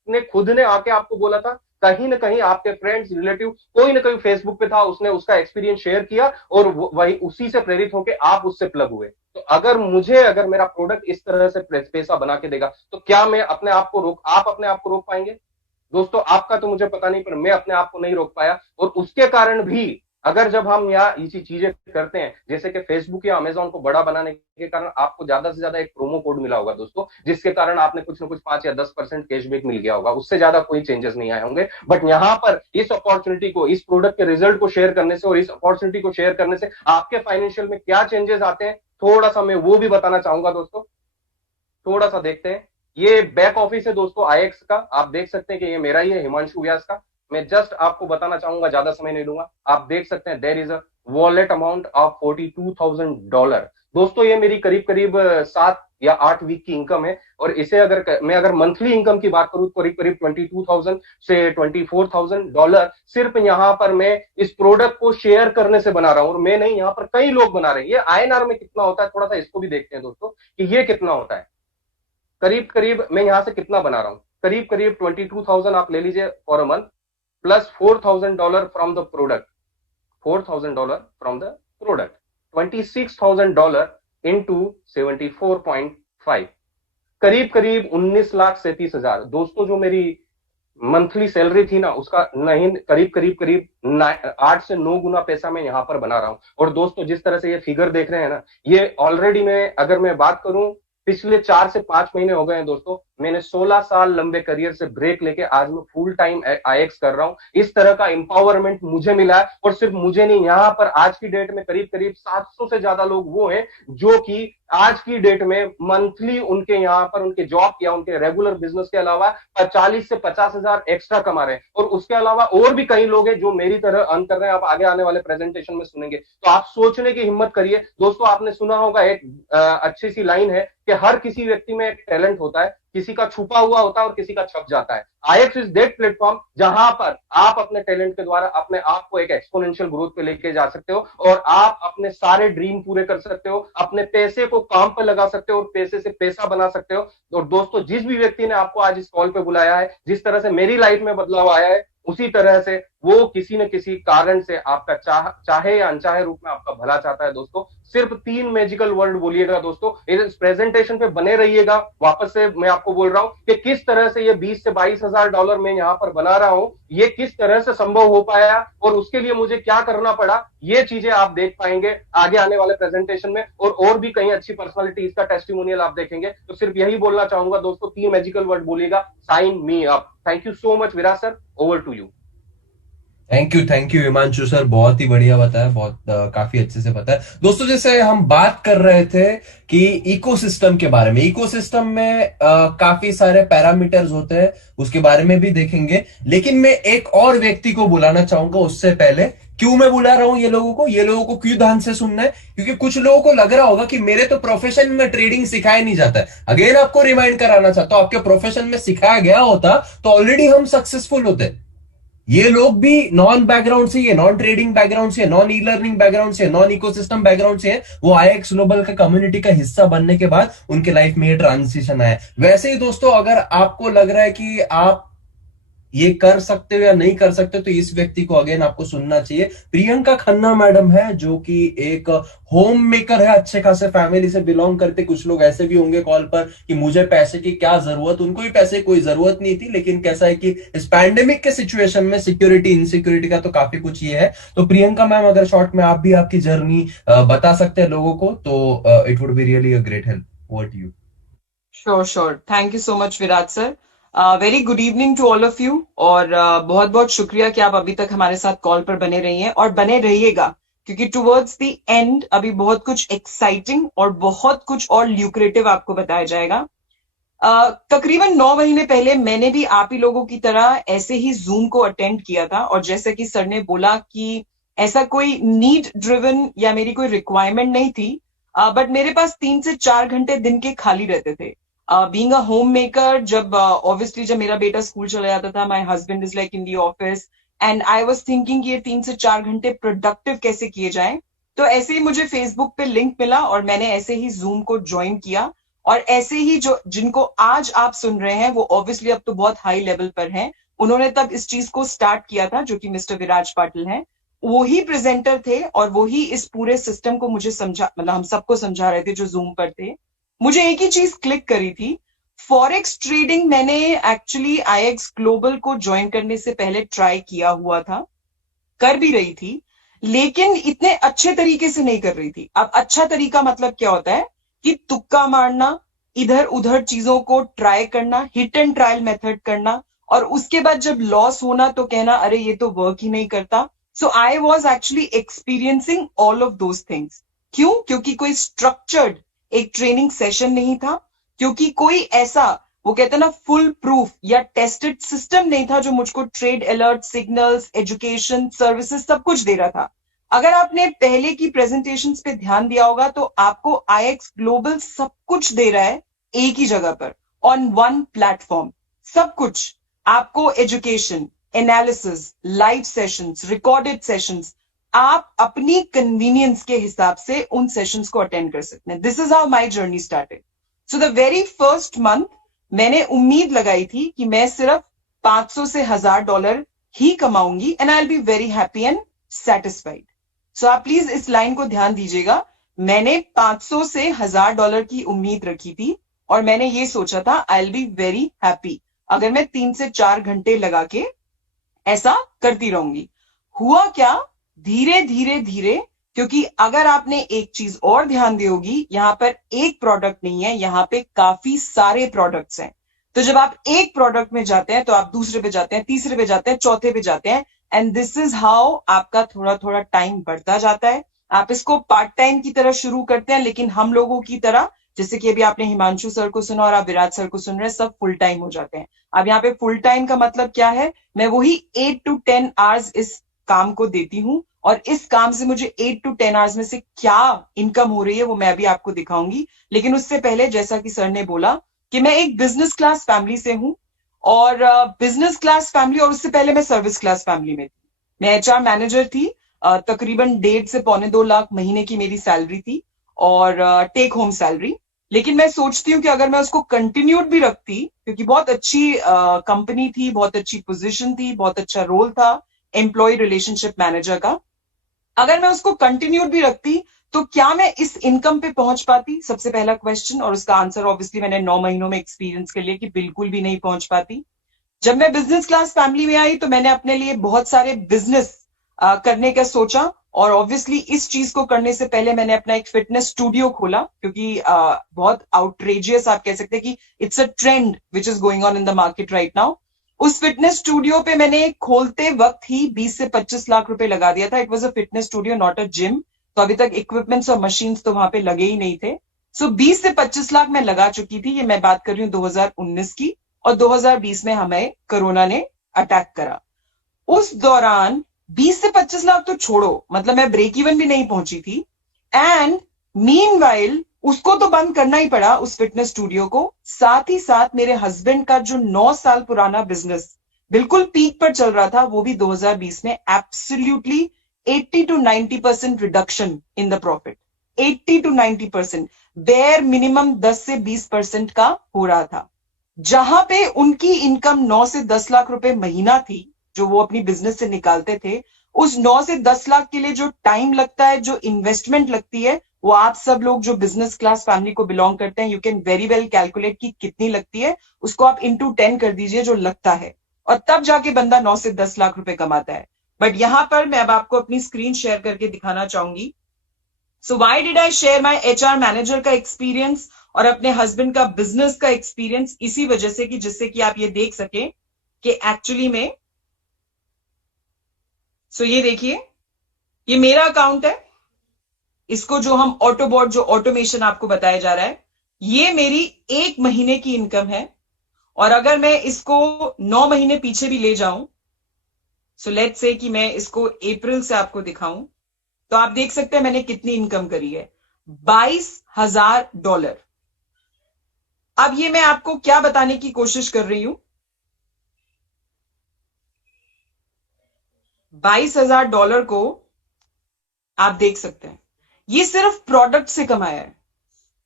ने खुद ने आके आपको बोला था? कहीं ना कहीं आपके फ्रेंड्स, रिलेटिव, कोई ना कोई फेसबुक पे था, उसने उसका एक्सपीरियंस शेयर किया और वही उसी से प्रेरित होकर आप उससे प्लग हुए। तो अगर मेरा प्रोडक्ट इस तरह से पैसा बना के देगा, तो क्या मैं अपने आप को रोक आप अपने आप को रोक पाएंगे? दोस्तों, आपका तो मुझे पता नहीं, पर मैं अपने आप को नहीं रोक पाया। और उसके कारण भी, अगर जब हम यहाँ ये चीजें करते हैं, जैसे कि फेसबुक या अमेजोन को बड़ा बनाने के कारण आपको ज्यादा से ज्यादा एक प्रोमो कोड मिला होगा दोस्तों, जिसके कारण आपने कुछ ना कुछ 5 या 10% कैशबैक मिल गया होगा, उससे ज्यादा कोई चेंजेस नहीं आए होंगे। बट यहाँ पर इस अपॉर्चुनिटी को, इस प्रोडक्ट के रिजल्ट को शेयर करने से और इस अपॉर्चुनिटी को शेयर करने से आपके फाइनेंशियल में क्या चेंजेस आते हैं, थोड़ा सा मैं वो भी बताना चाहूंगा दोस्तों। थोड़ा सा देखते हैं। ये बैक ऑफिस है दोस्तों आईएक्स का, आप देख सकते हैं कि ये मेरा ही है, हिमांशु व्यास का। मैं जस्ट आपको बताना चाहूंगा, ज्यादा समय नहीं लूंगा। आप देख सकते हैं there is a wallet amount of $42,000। दोस्तों, ये मेरी करीब करीब 7 या 8 वीक की इनकम है। और इसे अगर मंथली इनकम की बात करूं, तो करीब करीब 22,000 से $24,000 सिर्फ यहाँ पर मैं इस प्रोडक्ट को शेयर करने से बना रहा हूं। और मैं नहीं, यहाँ पर कई लोग बना रहे हैं। ये आईएनआर में कितना होता है, थोड़ा सा इसको भी देखते हैं दोस्तों कि ये कितना होता है। करीब करीब मैं यहां से कितना बना रहा हूं, करीब करीब 22,000 आप ले लीजिए for a month, plus $4,000 from the product, $26,000 into 74.5, करीब करीब 19,37,000। दोस्तों, जो मेरी मंथली सैलरी थी ना, उसका नहीं, करीब करीब करीब 8 से 9 गुना पैसा मैं यहां पर बना रहा हूं। और दोस्तों, जिस तरह से ये फिगर देख रहे हैं ना, ये ऑलरेडी अगर मैं बात करूं, पिछले 4 से 5 महीने हो गए हैं दोस्तों। मैंने 16 साल लंबे करियर से ब्रेक लेके आज मैं फुल टाइम आईएक्स कर रहा हूं। इस तरह का एम्पावरमेंट मुझे मिला है। और सिर्फ मुझे नहीं, यहाँ पर आज की डेट में करीब करीब 700 से ज्यादा लोग वो हैं जो कि आज की डेट में मंथली उनके यहाँ पर उनके जॉब या उनके रेगुलर बिजनेस के अलावा 40 से 50 हजार एक्स्ट्रा कमा रहे हैं। और उसके अलावा और भी कई लोग हैं जो मेरी तरह अर्न कर रहे हैं। आप आगे आने वाले प्रेजेंटेशन में सुनेंगे। तो आप सोचने की हिम्मत करिए दोस्तों। आपने सुना होगा, एक अच्छी सी लाइन है कि हर किसी व्यक्ति में एक टैलेंट होता है, किसी का छुपा हुआ होता है और किसी का छप जाता है। आईएक्स इज दैट प्लेटफॉर्म जहां पर आप अपने टैलेंट के द्वारा अपने आप को एक एक्सपोनेंशियल ग्रोथ पे लेके जा सकते हो और आप अपने सारे ड्रीम पूरे कर सकते हो, अपने पैसे को काम पर लगा सकते हो और पैसे से पैसा बना सकते हो। और दोस्तों, जिस भी व्यक्ति ने आपको आज इस कॉल पे बुलाया है, जिस तरह से मेरी लाइफ में बदलाव आया है, उसी तरह से वो किसी न किसी कारण से आपका चाहे या अनचाहे रूप में आपका भला चाहता है। दोस्तों, सिर्फ 3 मैजिकल वर्ड बोलिएगा दोस्तों, इस प्रेजेंटेशन पे बने रहिएगा। वापस से मैं आपको बोल रहा हूं कि किस तरह से ये 20 से 22 हजार डॉलर मैं यहां पर बना रहा हूं, ये किस तरह से संभव हो पाया और उसके लिए मुझे क्या करना पड़ा, ये चीजें आप देख पाएंगे आगे आने वाले प्रेजेंटेशन में। और भी कई अच्छी पर्सनालिटीज का टेस्टिमोनियल आप देखेंगे। तो सिर्फ यही बोलना चाहूंगा दोस्तों, 3 मैजिकल वर्ड बोलिएगा, sign me up. Thank you so much Viraj sir, over to you. Thank you Himanshu sir, बहुत ही बढ़िया बताया, बहुत काफी अच्छे से बताया। दोस्तों, जैसे हम बात कर रहे थे कि इकोसिस्टम के बारे में, इकोसिस्टम में काफी सारे पैरामीटर्स होते हैं, उसके बारे में भी देखेंगे। लेकिन मैं एक और व्यक्ति को बुलाना चाहूंगा उससे पहले। क्यों मैं बुला रहा हूं ये लोगों को क्यों ध्यान से सुनना है, क्योंकि कुछ लोगों को लग रहा होगा कि मेरे तो प्रोफेशन में ट्रेडिंग सिखाया नहीं जाता है। अगेन आपको रिमाइंड कराना चाहता हूं, आपके प्रोफेशन में सिखाया गया होता तो ऑलरेडी हम सक्सेसफुल होते। ये लोग भी नॉन बैकग्राउंड से, ये नॉन ट्रेडिंग बैकग्राउंड से, नॉन ई लर्निंग बैकग्राउंड से, नॉन इकोसिस्टम बैकग्राउंड से, वो आईएक्स ग्लोबल का कम्युनिटी का हिस्सा बनने के बाद उनके लाइफ में ये ट्रांजिशन आया। वैसे ही दोस्तों, अगर आपको लग रहा है कि आप ये कर सकते हो या नहीं कर सकते, तो इस व्यक्ति को अगेन आपको सुनना चाहिए। प्रियंका खन्ना मैडम है, जो कि एक होम मेकर है, अच्छे खासे फैमिली से बिलोंग करते। कुछ लोग ऐसे भी होंगे कॉल पर कि मुझे पैसे की क्या जरूरत, उनको भी पैसे की कोई जरूरत नहीं थी। लेकिन कैसा है कि इस पैंडेमिक के सिचुएशन में सिक्योरिटी इनसिक्योरिटी का तो काफी कुछ ये है। तो प्रियंका मैम, अगर शॉर्ट में आप भी आपकी जर्नी बता सकते हैं लोगों को, तो it would be really a great help. Over to you. Sure sure, thank you so much Viraj sir. Very good evening to all of you. और बहुत बहुत शुक्रिया कि आप अभी तक हमारे साथ कॉल पर बने रही हैं और बने रहिएगा, क्योंकि टुवर्ड्स द एंड अभी बहुत कुछ एक्साइटिंग और बहुत कुछ और ल्यूक्रेटिव आपको बताया जाएगा। तकरीबन 9 महीने पहले मैंने भी आप ही लोगों की तरह ऐसे ही जूम को अटेंड किया था। और जैसे कि सर ने बोला कि ऐसा कोई नीड ड्रिवन या मेरी कोई रिक्वायरमेंट नहीं थी, बट मेरे पास 3 से 4 घंटे दिन के खाली रहते थे। बीइंग अ होम मेकर, जब ऑब्वियसली जब मेरा बेटा स्कूल चला जाता था, my husband is like in the office, and I was thinking ये 3 से 4 घंटे प्रोडक्टिव कैसे किए जाएं। तो ऐसे ही मुझे फेसबुक पे लिंक मिला और मैंने ऐसे ही जूम को ज्वाइन किया। और ऐसे ही जो जिनको आज आप सुन रहे हैं वो ऑब्वियसली अब तो बहुत हाई लेवल पर हैं, उन्होंने तब इस चीज को स्टार्ट किया था, जो कि मिस्टर विराज पाटिल हैं। वो ही प्रेजेंटर थे और वो ही इस पूरे सिस्टम को मुझे समझा, मतलब हम सबको समझा रहे थे जो जूम पर थे। मुझे एक ही चीज क्लिक करी थी, फॉरेक्स ट्रेडिंग मैंने एक्चुअली आईएक्स ग्लोबल को ज्वाइन करने से पहले ट्राई किया हुआ था, कर भी रही थी, लेकिन इतने अच्छे तरीके से नहीं कर रही थी। अब अच्छा तरीका मतलब क्या होता है कि तुक्का मारना, इधर उधर चीजों को ट्राई करना, हिट एंड ट्रायल मेथड करना, और उसके बाद जब लॉस होना तो कहना अरे ये तो वर्क ही नहीं करता। सो I was actually experiencing all of those things. क्यों? क्योंकि कोई स्ट्रक्चर्ड एक ट्रेनिंग सेशन नहीं था, क्योंकि कोई ऐसा, वो कहते हैं ना, फुल प्रूफ या टेस्टेड सिस्टम नहीं था जो मुझको trade alert, signals, education, services सब कुछ दे रहा था। अगर आपने पहले की प्रेजेंटेशंस पे ध्यान दिया होगा तो आपको आईएक्स ग्लोबल सब कुछ दे रहा है एक ही जगह पर, ऑन वन प्लेटफॉर्म। सब कुछ आपको, education, analysis, live sessions, recorded sessions, आप अपनी कन्वीनियंस के हिसाब से उन सेशंस को अटेंड कर सकते हैं। This is how my journey started. So the very first month मैंने उम्मीद लगाई थी कि मैं सिर्फ 500 से $1000 ही कमाऊंगी and I will be very happy and satisfied. सो आप प्लीज इस लाइन को ध्यान दीजिएगा। मैंने 500 से $1000 की उम्मीद रखी थी और मैंने ये सोचा था I will be very happy अगर मैं 3 से 4 घंटे लगा के ऐसा करती रहूंगी। हुआ क्या, धीरे धीरे धीरे, क्योंकि अगर आपने एक चीज और ध्यान दी होगी, यहां पर एक प्रोडक्ट नहीं है, यहां पे काफी सारे प्रोडक्ट्स हैं। तो जब आप एक प्रोडक्ट में जाते हैं तो आप दूसरे पे जाते हैं, तीसरे पे जाते हैं, चौथे पे जाते हैं, एंड दिस इज हाउ आपका थोड़ा थोड़ा टाइम बढ़ता जाता है। आप इसको पार्ट टाइम की तरह शुरू करते हैं, लेकिन हम लोगों की तरह, जैसे कि अभी आपने हिमांशु सर को सुना और आप विराज सर को सुन रहे हैं, सब फुल टाइम हो जाते हैं। अब यहाँ पे फुल टाइम का मतलब क्या है, मैं वही 8 to 10 आवर्स इस काम को देती हूँ, और इस काम से मुझे 8 to 10 आवर्स में से क्या इनकम हो रही है वो मैं अभी आपको दिखाऊंगी। लेकिन उससे पहले, जैसा कि सर ने बोला कि मैं एक बिजनेस क्लास फैमिली से हूं, और बिजनेस क्लास फैमिली, और उससे पहले मैं सर्विस क्लास फैमिली में थी। मैं एचआर मैनेजर थी, तकरीबन 1.5 से पौने 2 लाख महीने की मेरी सैलरी थी, और टेक होम सैलरी। लेकिन मैं सोचती हूँ कि अगर मैं उसको कंटिन्यूड भी रखती, क्योंकि बहुत अच्छी कंपनी थी, बहुत अच्छी पोजीशन थी, बहुत अच्छा रोल था एम्प्लॉय रिलेशनशिप मैनेजर का, अगर मैं उसको कंटिन्यूड भी रखती तो क्या मैं इस इनकम पे पहुंच पाती? सबसे पहला क्वेश्चन, और उसका आंसर ऑब्वियसली मैंने 9 महीनों में एक्सपीरियंस कर लिया कि बिल्कुल भी नहीं पहुंच पाती। जब मैं बिजनेस क्लास फैमिली में आई तो मैंने अपने लिए बहुत सारे बिजनेस करने का सोचा, और ऑब्वियसली इस चीज को करने से पहले मैंने अपना एक फिटनेस स्टूडियो खोला, क्योंकि बहुत आउटरेजियस आप कह सकते हैं कि it's a trend which is going on in the market right now. उस फिटनेस स्टूडियो पे मैंने खोलते वक्त ही 20 से 25 लाख रुपए लगा दिया था। It was a fitness studio, not a gym. तो अभी तक इक्विपमेंट्स और मशीन्स तो वहां पे लगे ही नहीं थे। सो 20 से 25 लाख मैं लगा चुकी थी। ये मैं बात कर रही हूँ 2019 की, और 2020 में हमें कोरोना ने अटैक करा। उस दौरान 20 से 25 लाख तो छोड़ो, मतलब मैं ब्रेक इवन भी नहीं पहुंची थी। एंड मीनवाइल उसको तो बंद करना ही पड़ा, उस फिटनेस स्टूडियो को। साथ ही साथ मेरे हस्बैंड का जो 9 साल पुराना बिजनेस बिल्कुल पीक पर चल रहा था, वो भी 2020 में absolutely 80 to 90% reduction in the profit. 80 to 90%, bare minimum 10 से 20% का हो रहा था। जहां पे उनकी इनकम 9 से 10 लाख रुपए महीना थी, जो वो अपनी बिजनेस से निकालते थे, उस 9 से 10 लाख के लिए जो टाइम लगता है, जो इन्वेस्टमेंट लगती है, वो आप सब लोग जो बिजनेस क्लास फैमिली को बिलोंग करते हैं, you can very well calculate की कितनी लगती है। उसको आप इंटू 10 कर दीजिए जो लगता है, और तब जाके बंदा 9 से 10 लाख रुपए कमाता है। बट यहां पर मैं अब आपको अपनी स्क्रीन शेयर करके दिखाना चाहूंगी। So why did I share my HR manager का एक्सपीरियंस और अपने हस्बैंड का बिजनेस का एक्सपीरियंस? इसी वजह से कि जिससे कि आप ये देख सके कि एक्चुअली में, सो ये देखिए, ये मेरा अकाउंट है। इसको जो हम ऑटोबॉट, जो ऑटोमेशन आपको बताया जा रहा है, ये मेरी 1 महीने की इनकम है। और अगर मैं इसको 9 महीने पीछे भी ले जाऊं, सो लेट्स से कि मैं इसको अप्रैल से आपको दिखाऊं, तो आप देख सकते हैं मैंने कितनी इनकम करी है, $22,000। अब ये मैं आपको क्या बताने की कोशिश कर रही हूं, $22,000 को आप देख सकते हैं, ये सिर्फ प्रोडक्ट से कमाया है।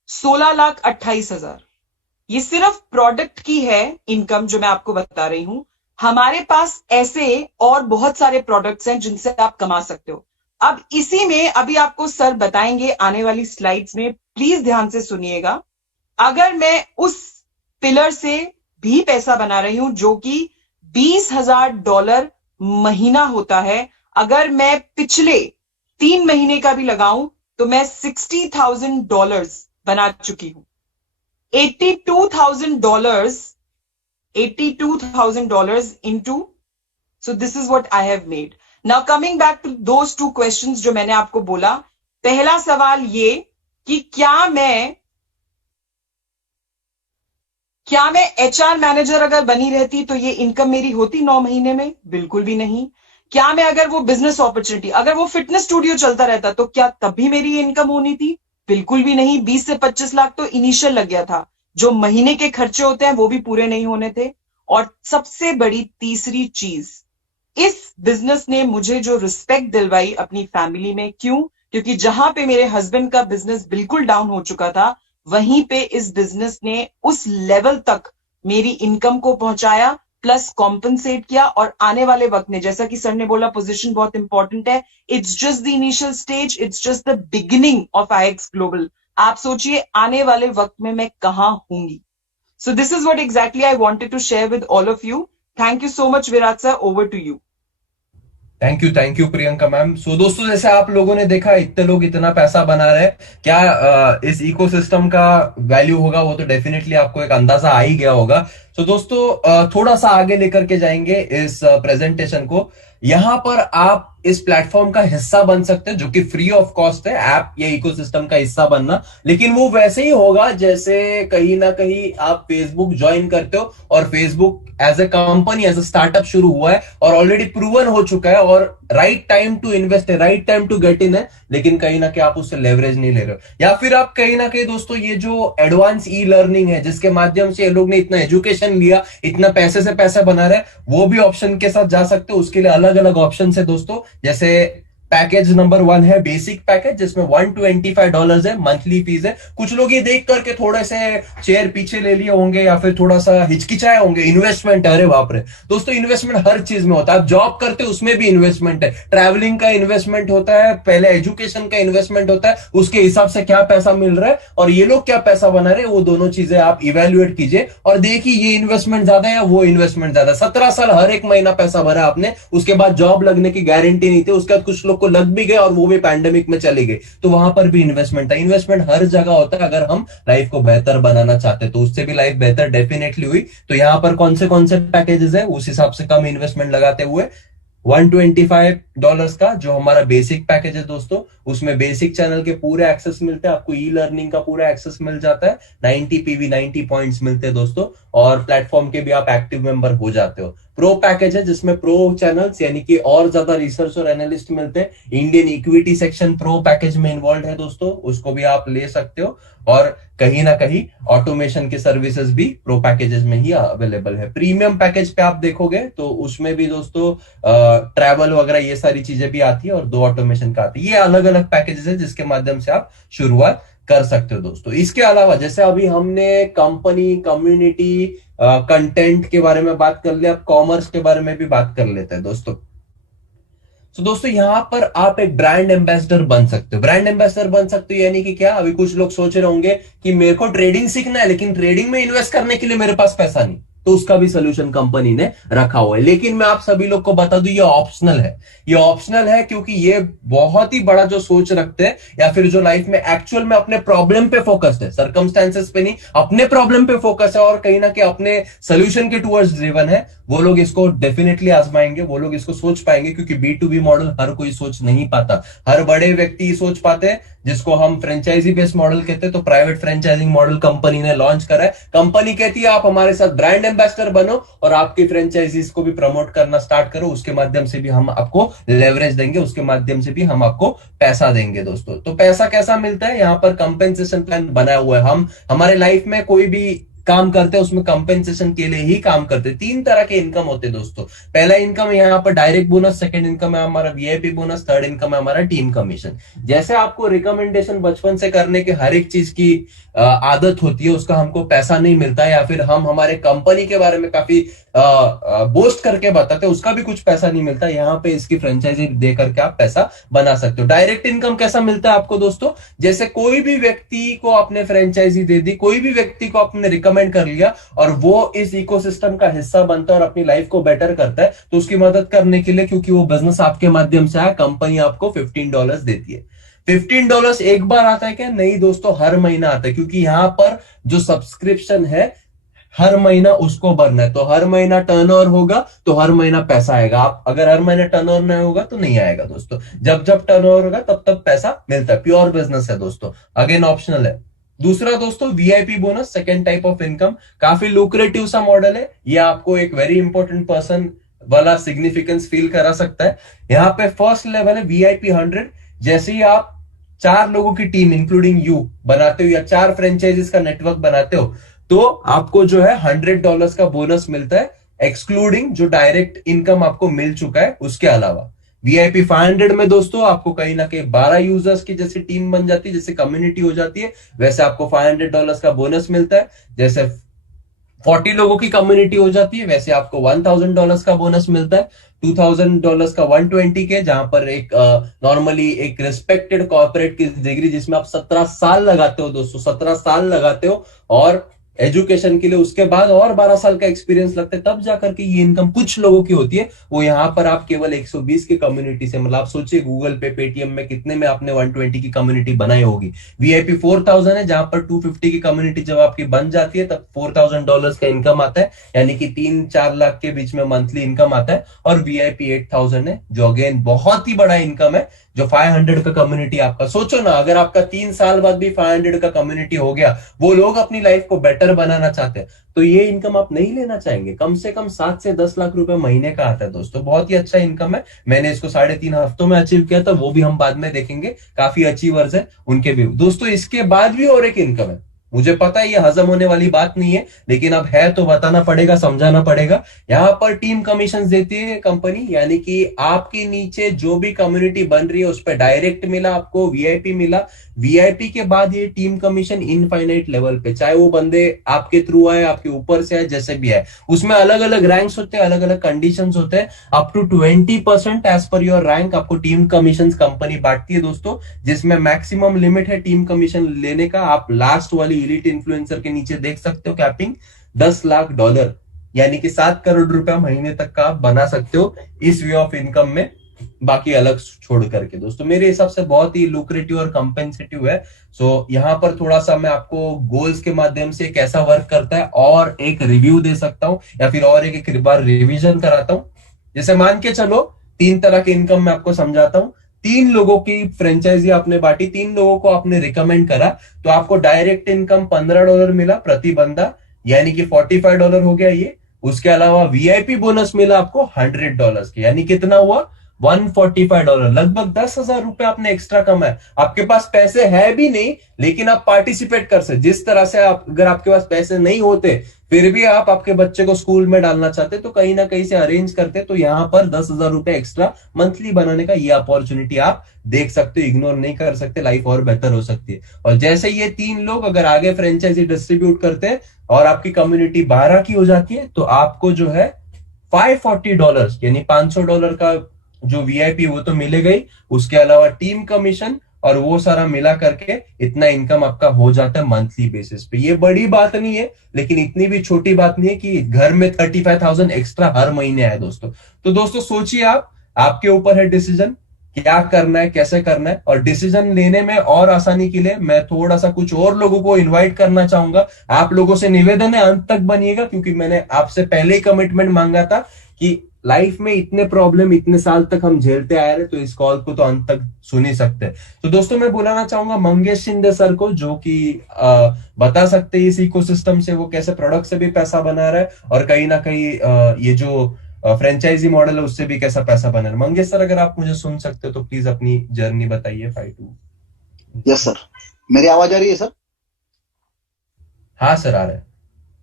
16,28,000। ये सिर्फ प्रोडक्ट की है इनकम जो मैं आपको बता रही हूं। हमारे पास ऐसे और बहुत सारे प्रोडक्ट्स हैं जिनसे आप कमा सकते हो। अब इसी में अभी आपको सर बताएंगे आने वाली स्लाइड्स में, प्लीज ध्यान से सुनिएगा। अगर मैं उस पिलर से भी पैसा बना रही हूं जो कि $20,000 महीना होता है, अगर मैं पिछले 3 महीने का भी लगाऊं तो मैं $60,000 बना चुकी हूं। $82,000, $82,000 into, so this is what I have made. Now coming back to those two questions जो मैंने आपको बोला, पहला सवाल ये कि क्या मैं एचआर मैनेजर अगर बनी रहती तो ये इनकम मेरी होती 9 महीने में? बिल्कुल भी नहीं। क्या मैं अगर वो बिजनेस अपॉर्चुनिटी, अगर वो फिटनेस स्टूडियो चलता रहता तो क्या तब भी मेरी इनकम होनी थी? बिल्कुल भी नहीं। 20 से 25 लाख तो इनिशियल लग गया था, जो महीने के खर्चे होते हैं वो भी पूरे नहीं होने थे। और सबसे बड़ी तीसरी चीज, इस बिजनेस ने मुझे जो रिस्पेक्ट दिलवाई अपनी फैमिली में, क्यों? क्योंकि जहां पे मेरे हस्बैंड का बिजनेस बिल्कुल डाउन हो चुका था, वहीं पे इस बिजनेस ने उस लेवल तक मेरी इनकम को पहुंचाया, प्लस कॉम्पनसेट किया। और आने वाले वक्त में, जैसा कि सर ने बोला, पोजीशन बहुत इंपॉर्टेंट है। It's just the initial stage, it's just the beginning of आईएक्स global. आप सोचिए आने वाले वक्त में मैं कहां होंगी। So this is what exactly I wanted to share with all of you. Thank you so much Virat sir, over to you. Thank you Priyanka ma'am. सो दोस्तों, जैसे आप लोगों ने देखा, इतने लोग इतना पैसा बना रहे हैं, क्या इस इकोसिस्टम का वैल्यू होगा वो तो डेफिनेटली आपको एक अंदाजा आ ही गया होगा। सो दोस्तों, थोड़ा सा आगे लेकर के जाएंगे इस प्रेजेंटेशन को। यहां पर आप इस प्लेटफॉर्म का हिस्सा बन सकते हैं, जो कि फ्री ऑफ कॉस्ट है, ऐप या इकोसिस्टम का हिस्सा बनना। लेकिन वो वैसे ही होगा जैसे कहीं ना कहीं आप फेसबुक ज्वाइन करते हो और Facebook as a company, as a startup शुरू हुआ है और ऑलरेडी प्रूवन हो चुका है और राइट टाइम टू इन्वेस्ट है, right time to get in है, लेकिन कहीं ना कहीं आप उससे लेवरेज नहीं ले रहे हो। या फिर आप कहीं ना कहीं दोस्तों, ये जो एडवांस ई लर्निंग है जिसके माध्यम से ये लोग ने इतना एजुकेशन लिया, इतना पैसे से पैसा बना रहे, वो भी ऑप्शन के साथ जा सकते हो। उसके लिए अलग अलग ऑप्शन है दोस्तों। जैसे पैकेज नंबर 1 है बेसिक पैकेज, जिसमें $125 है, मंथली फीस है। कुछ लोग ये देख करके थोड़े से चेयर पीछे ले लिए होंगे या फिर थोड़ा सा हिचकिचाए होंगे, इन्वेस्टमेंट, अरे बाप रे। दोस्तों, इन्वेस्टमेंट हर चीज में होता है। आप जॉब करते हो उसमें भी इन्वेस्टमेंट है, ट्रैवलिंग का इन्वेस्टमेंट होता है, पहले एजुकेशन का इन्वेस्टमेंट होता है, उसके हिसाब से क्या पैसा मिल रहा है और ये लोग क्या पैसा बना रहे हैं, वो दोनों चीजें आप इवेल्युएट कीजिए और देखिए ये इन्वेस्टमेंट ज्यादा है या वो इन्वेस्टमेंट ज्यादा। 17 साल हर एक महीना पैसा भरा आपने, उसके बाद जॉब लगने की गारंटी नहीं थी, उसके बाद कुछ लोग को लग भी गए और वो भी पैंडेमिक में चले गए, तो वहां पर भी इन्वेस्टमेंट है। इन्वेस्टमेंट हर जगह होता है। अगर हम लाइफ को बेहतर बनाना चाहते हैं तो उससे भी लाइफ बेहतर डेफिनेटली हुई। तो यहां पर कौन से पैकेजेस है, उस हिसाब से कम इन्वेस्टमेंट लगाते हुए $125 का जो हमारा बेसिक पैकेज है दोस्तों, उसमें बेसिक चैनल के पूरे एक्सेस मिलते हैं, आपको ई लर्निंग का पूरा एक्सेस मिल जाता है, 90 पीवी 90 पॉइंट्स मिलते हैं दोस्तों, और प्लेटफॉर्म के भी आप एक्टिव मेंबर हो जाते हो। प्रो पैकेज है जिसमें प्रो चैनल्स यानी कि और ज्यादा रिसर्च और एनालिस्ट मिलते हैं। Indian equity section pro package में इन्वॉल्व है दोस्तों, उसको भी आप ले सकते हो। और कहीं ना कहीं ऑटोमेशन की सर्विसेज भी प्रो पैकेजेस में ही अवेलेबल है। प्रीमियम पैकेज पे आप देखोगे तो उसमें भी दोस्तों ट्रैवल वगैरह ये सारी चीजें भी आती है और 2 ऑटोमेशन का आती है। ये अलग अलग पैकेजेस है जिसके माध्यम से आप शुरुआत कर सकते हो दोस्तों। इसके अलावा जैसे अभी हमने कंपनी, कम्युनिटी, कंटेंट के बारे में बात कर लिया, अब कॉमर्स के बारे में भी बात कर लेते हैं दोस्तों। तो दोस्तों, यहां पर आप एक ब्रांड एम्बेसडर बन सकते हो। ब्रांड एम्बेसडर बन सकते हो यानी कि क्या, अभी कुछ लोग सोच रहे होंगे कि मेरे को ट्रेडिंग सीखना है लेकिन ट्रेडिंग में इन्वेस्ट करने के लिए मेरे पास पैसा नहीं, तो उसका भी सोल्यूशन कंपनी ने रखा हुआ है। लेकिन मैं आप सभी लोग को बता दूं, ये ऑप्शनल है। ये ऑप्शनल है क्योंकि ये बहुत ही बड़ा जो सोच रखते हैं या फिर जो लाइफ में एक्चुअल में अपने प्रॉब्लम पे फोकस्ड है, सर्कमस्टेंसेस पे नहीं, अपने प्रॉब्लम पे फोकस है और कहीं ना कहीं अपने सोल्यूशन के टुवर्ड्स ड्रिवन है, वो लोग इसको डेफिनेटली आजमाएंगे, वो लोग इसको सोच पाएंगे। क्योंकि B2B मॉडल हर कोई सोच नहीं पाता, हर बड़े व्यक्ति सोच पाते हैं, जिसको हम फ्रेंचाइजी बेस्ड मॉडल कहते हैं। तो प्राइवेट फ्रेंचाइजिंग मॉडल कंपनी ने लॉन्च करा है। कंपनी कहती है आप हमारे साथ ब्रांड एम्बेसडर बनो और आपकी फ्रेंचाइजीज को भी प्रमोट करना स्टार्ट करो, उसके माध्यम से भी हम आपको लेवरेज देंगे, उसके माध्यम से भी हम आपको पैसा देंगे दोस्तों। तो पैसा कैसा मिलता है, यहाँ पर कंपेंसेशन प्लान बनाया हुआ है। हम हमारे लाइफ में कोई भी काम करते हैं उसमें कंपेंसेशन के लिए ही काम करते हैं। तीन तरह के इनकम होते हैं दोस्तों। पहला इनकम है यहाँ पर डायरेक्ट बोनस, सेकंड इनकम है हमारा वीआईपी बोनस, थर्ड इनकम है हमारा टीम कमीशन। जैसे आपको रिकमेंडेशन बचपन से करने के हर एक चीज की आदत होती है, उसका हमको पैसा नहीं मिलता, या फिर हम हमारे कंपनी के बारे में काफी बोस्ट करके बताते हैं, उसका भी कुछ पैसा नहीं मिलता। यहाँ पे इसकी फ्रेंचाइजी दे करके आप पैसा बना सकते हो। डायरेक्ट इनकम कैसा मिलता है आपको दोस्तों? जैसे कोई भी व्यक्ति को आपने फ्रेंचाइजी दे दी, कोई भी व्यक्ति को आपने रिकमेंड कर लिया और वो इस इकोसिस्टम का हिस्सा बनता है और अपनी लाइफ को बेटर करता है, तो उसकी मदद करने के लिए, क्योंकि वो बिजनेस आपके माध्यम से आया, कंपनी आपको $15 देती है। $15 एक बार आता है क्या? नहीं दोस्तों, हर महीना आता है, क्योंकि यहां पर जो सब्सक्रिप्शन है हर महीना उसको भरना है। तो हर महीना टर्नओवर होगा तो हर महीना पैसा आएगा। आप अगर हर महीना टर्नओवर नहीं होगा तो नहीं आएगा दोस्तों। जब जब टर्नओवर होगा तब तब पैसा मिलता है। प्योर बिजनेस है दोस्तों, अगेन ऑप्शनल है। दूसरा दोस्तों VIP bonus, second type of income, काफी लुक्रेटिव सा मॉडल है। ये आपको एक वेरी इंपॉर्टेंट पर्सन वाला सिग्निफिकेंस फील करा सकता है। यहाँ पे फर्स्ट लेवल है वीआईपी 100। जैसे ही आप 4 लोगों की टीम इंक्लूडिंग यू बनाते हो या 4 फ्रेंचाइजीज का नेटवर्क बनाते हो, तो आपको जो है $100 का बोनस मिलता है, एक्सक्लूडिंग जो डायरेक्ट इनकम आपको मिल चुका है उसके अलावा। वीआईपी 500 में दोस्तों आपको कहीं ना कहीं 12 यूजर्स की जैसे टीम बन जाती है, जैसे कम्युनिटी हो जाती है, वैसे आपको $500 का बोनस मिलता है। जैसे 40 लोगों की कम्युनिटी हो जाती है, वैसे आपको $1000 का बोनस मिलता है। $2000 का 120 के, जहां पर एक नॉर्मली एक रिस्पेक्टेड कॉर्पोरेट की डिग्री, जिसमें आप 17 साल लगाते हो दोस्तों, 17 साल लगाते हो, और एजुकेशन के लिए उसके बाद और 12 साल का एक्सपीरियंस लगता है, तब जाकर के ये इनकम कुछ लोगों की होती है। वो यहाँ पर आप केवल 120 की कम्युनिटी से, मतलब आप सोचिए गूगल पे, पेटीएम में कितने में आपने 120 की कम्युनिटी बनाई होगी। वीआईपी 4000 है, जहां पर 250 की कम्युनिटी जब आपकी बन जाती है तब $4000 का इनकम आता है, यानी कि 3-4 लाख के बीच में मंथली इनकम आता है। और वीआईपी 8000 है, जो अगेन बहुत ही बड़ा इनकम है, जो 500 का कम्युनिटी आपका। सोचो ना, अगर आपका 3 साल बाद भी 500 का कम्युनिटी हो गया, वो लोग अपनी लाइफ को बेटर बनाना चाहते हैं, तो ये इनकम आप नहीं लेना चाहेंगे? कम से कम 7 से 10 लाख रुपए महीने का आता है दोस्तों, बहुत ही अच्छा इनकम है। मैंने इसको 3.5 हफ्तों में अचीव किया था, वो भी हम बाद में देखेंगे। काफी अचीवर्स है उनके भी दोस्तों। इसके बाद भी और एक इनकम है, मुझे पता है ये हजम होने वाली बात नहीं है, लेकिन अब है तो बताना पड़ेगा, समझाना पड़ेगा। यहां पर टीम कमीशन देती है कंपनी, यानी कि आपके नीचे जो भी कम्युनिटी बन रही है उस पर डायरेक्ट मिला आपको, वीआईपी मिला, वीआईपी के बाद ये टीम कमीशन इनफाइनाइट लेवल पे, चाहे वो बंदे आपके थ्रू आए, आपके ऊपर से आए, जैसे भी आए, उसमें अलग अलग रैंक्स होते हैं, अलग अलग कंडीशन होते हैं। Up to 20% as per your rank आपको टीम कमीशन कंपनी बांटती है दोस्तों, जिसमें मैक्सिमम लिमिट है टीम कमीशन लेने का। आप लास्ट वाली इलीट इन्फ्लुएंसर के नीचे देख सकते हो कैपिंग $10 लाख, यानी कि 7 करोड़ रुपया महीने तक का आप बना सकते हो इस वे ऑफ इनकम में, बाकी अलग छोड़ करके दोस्तों। मेरे हिसाब से बहुत ही लुक्रेटिव और कंपेंसेटिव है। सो यहाँ पर थोड़ा सा मैं आपको गोल्स के माध्यम से कैसा वर्क करता है और एक रिव्यू दे सकता हूं, या फिर और एक बार रिवीजन कराता हूं। जैसे मान के चलो 3 तरह के इनकम मैं आपको समझाता हूं। 3 लोगों की फ्रेंचाइजी आपने बांटी, 3 लोगों को आपने रिकमेंड करा, तो आपको डायरेक्ट इनकम $15 मिला प्रति बंदा, यानी कि $45 हो गया ये। उसके अलावा वीआईपी बोनस मिला आपको $100 के, यानी कितना हुआ $145, लगभग $10,000 आपने एक्स्ट्रा कमाया। आपके पास पैसे है भी नहीं, लेकिन आप पार्टिसिपेट कर सकते। जिस तरह से आप, अगर आपके पास पैसे नहीं होते फिर भी आप आपके बच्चे को स्कूल में डालना चाहते तो कहीं ना कहीं से अरेंज करते, तो यहां पर $10,000 एक्स्ट्रा मंथली बनाने का ये अपॉर्चुनिटी आप देख सकते हो, इग्नोर नहीं कर सकते, लाइफ और बेहतर हो सकती है। और जैसे ये 3 लोग अगर आगे फ्रेंचाइजी डिस्ट्रीब्यूट करते हैं और आपकी कम्युनिटी 12 की हो जाती है, तो आपको जो है $540 यानी $500 का जो वीआईपी वो तो मिलेगा ही, उसके अलावा टीम कमीशन और वो सारा मिला करके इतना इनकम आपका हो जाता है मंथली बेसिस पे। ये बड़ी बात नहीं है, लेकिन इतनी भी छोटी बात नहीं है कि घर में 35,000 एक्स्ट्रा हर महीने आए दोस्तों। तो दोस्तों सोचिए, आप, आपके ऊपर है डिसीजन क्या करना है, कैसे करना है। और डिसीजन लेने में और आसानी के लिए मैं थोड़ा सा कुछ और लोगों को इन्वाइट करना चाहूंगा। आप लोगों से निवेदन है अंत तक बनिएगा, क्योंकि मैंने आपसे पहले ही कमिटमेंट मांगा था कि लाइफ में इतने प्रॉब्लम इतने साल तक हम झेलते आए रहे, तो इस कॉल को तो अंत तक सुन ही सकते हैं। तो दोस्तों मैं बुलाना चाहूंगा मंगेश शिंदे सर को, जो कि बता सकते हैं इस इकोसिस्टम से वो कैसे प्रोडक्ट से भी पैसा बना रहा है और कहीं ना कहीं ये जो फ्रेंचाइजी मॉडल है उससे भी कैसा पैसा बना रहा है। मंगेश सर, अगर आप मुझे सुन सकते हो तो प्लीज अपनी जर्नी बताइए 5 to। यस सर, मेरी आवाज आ रही है सर? हाँ सर, आ रहा है।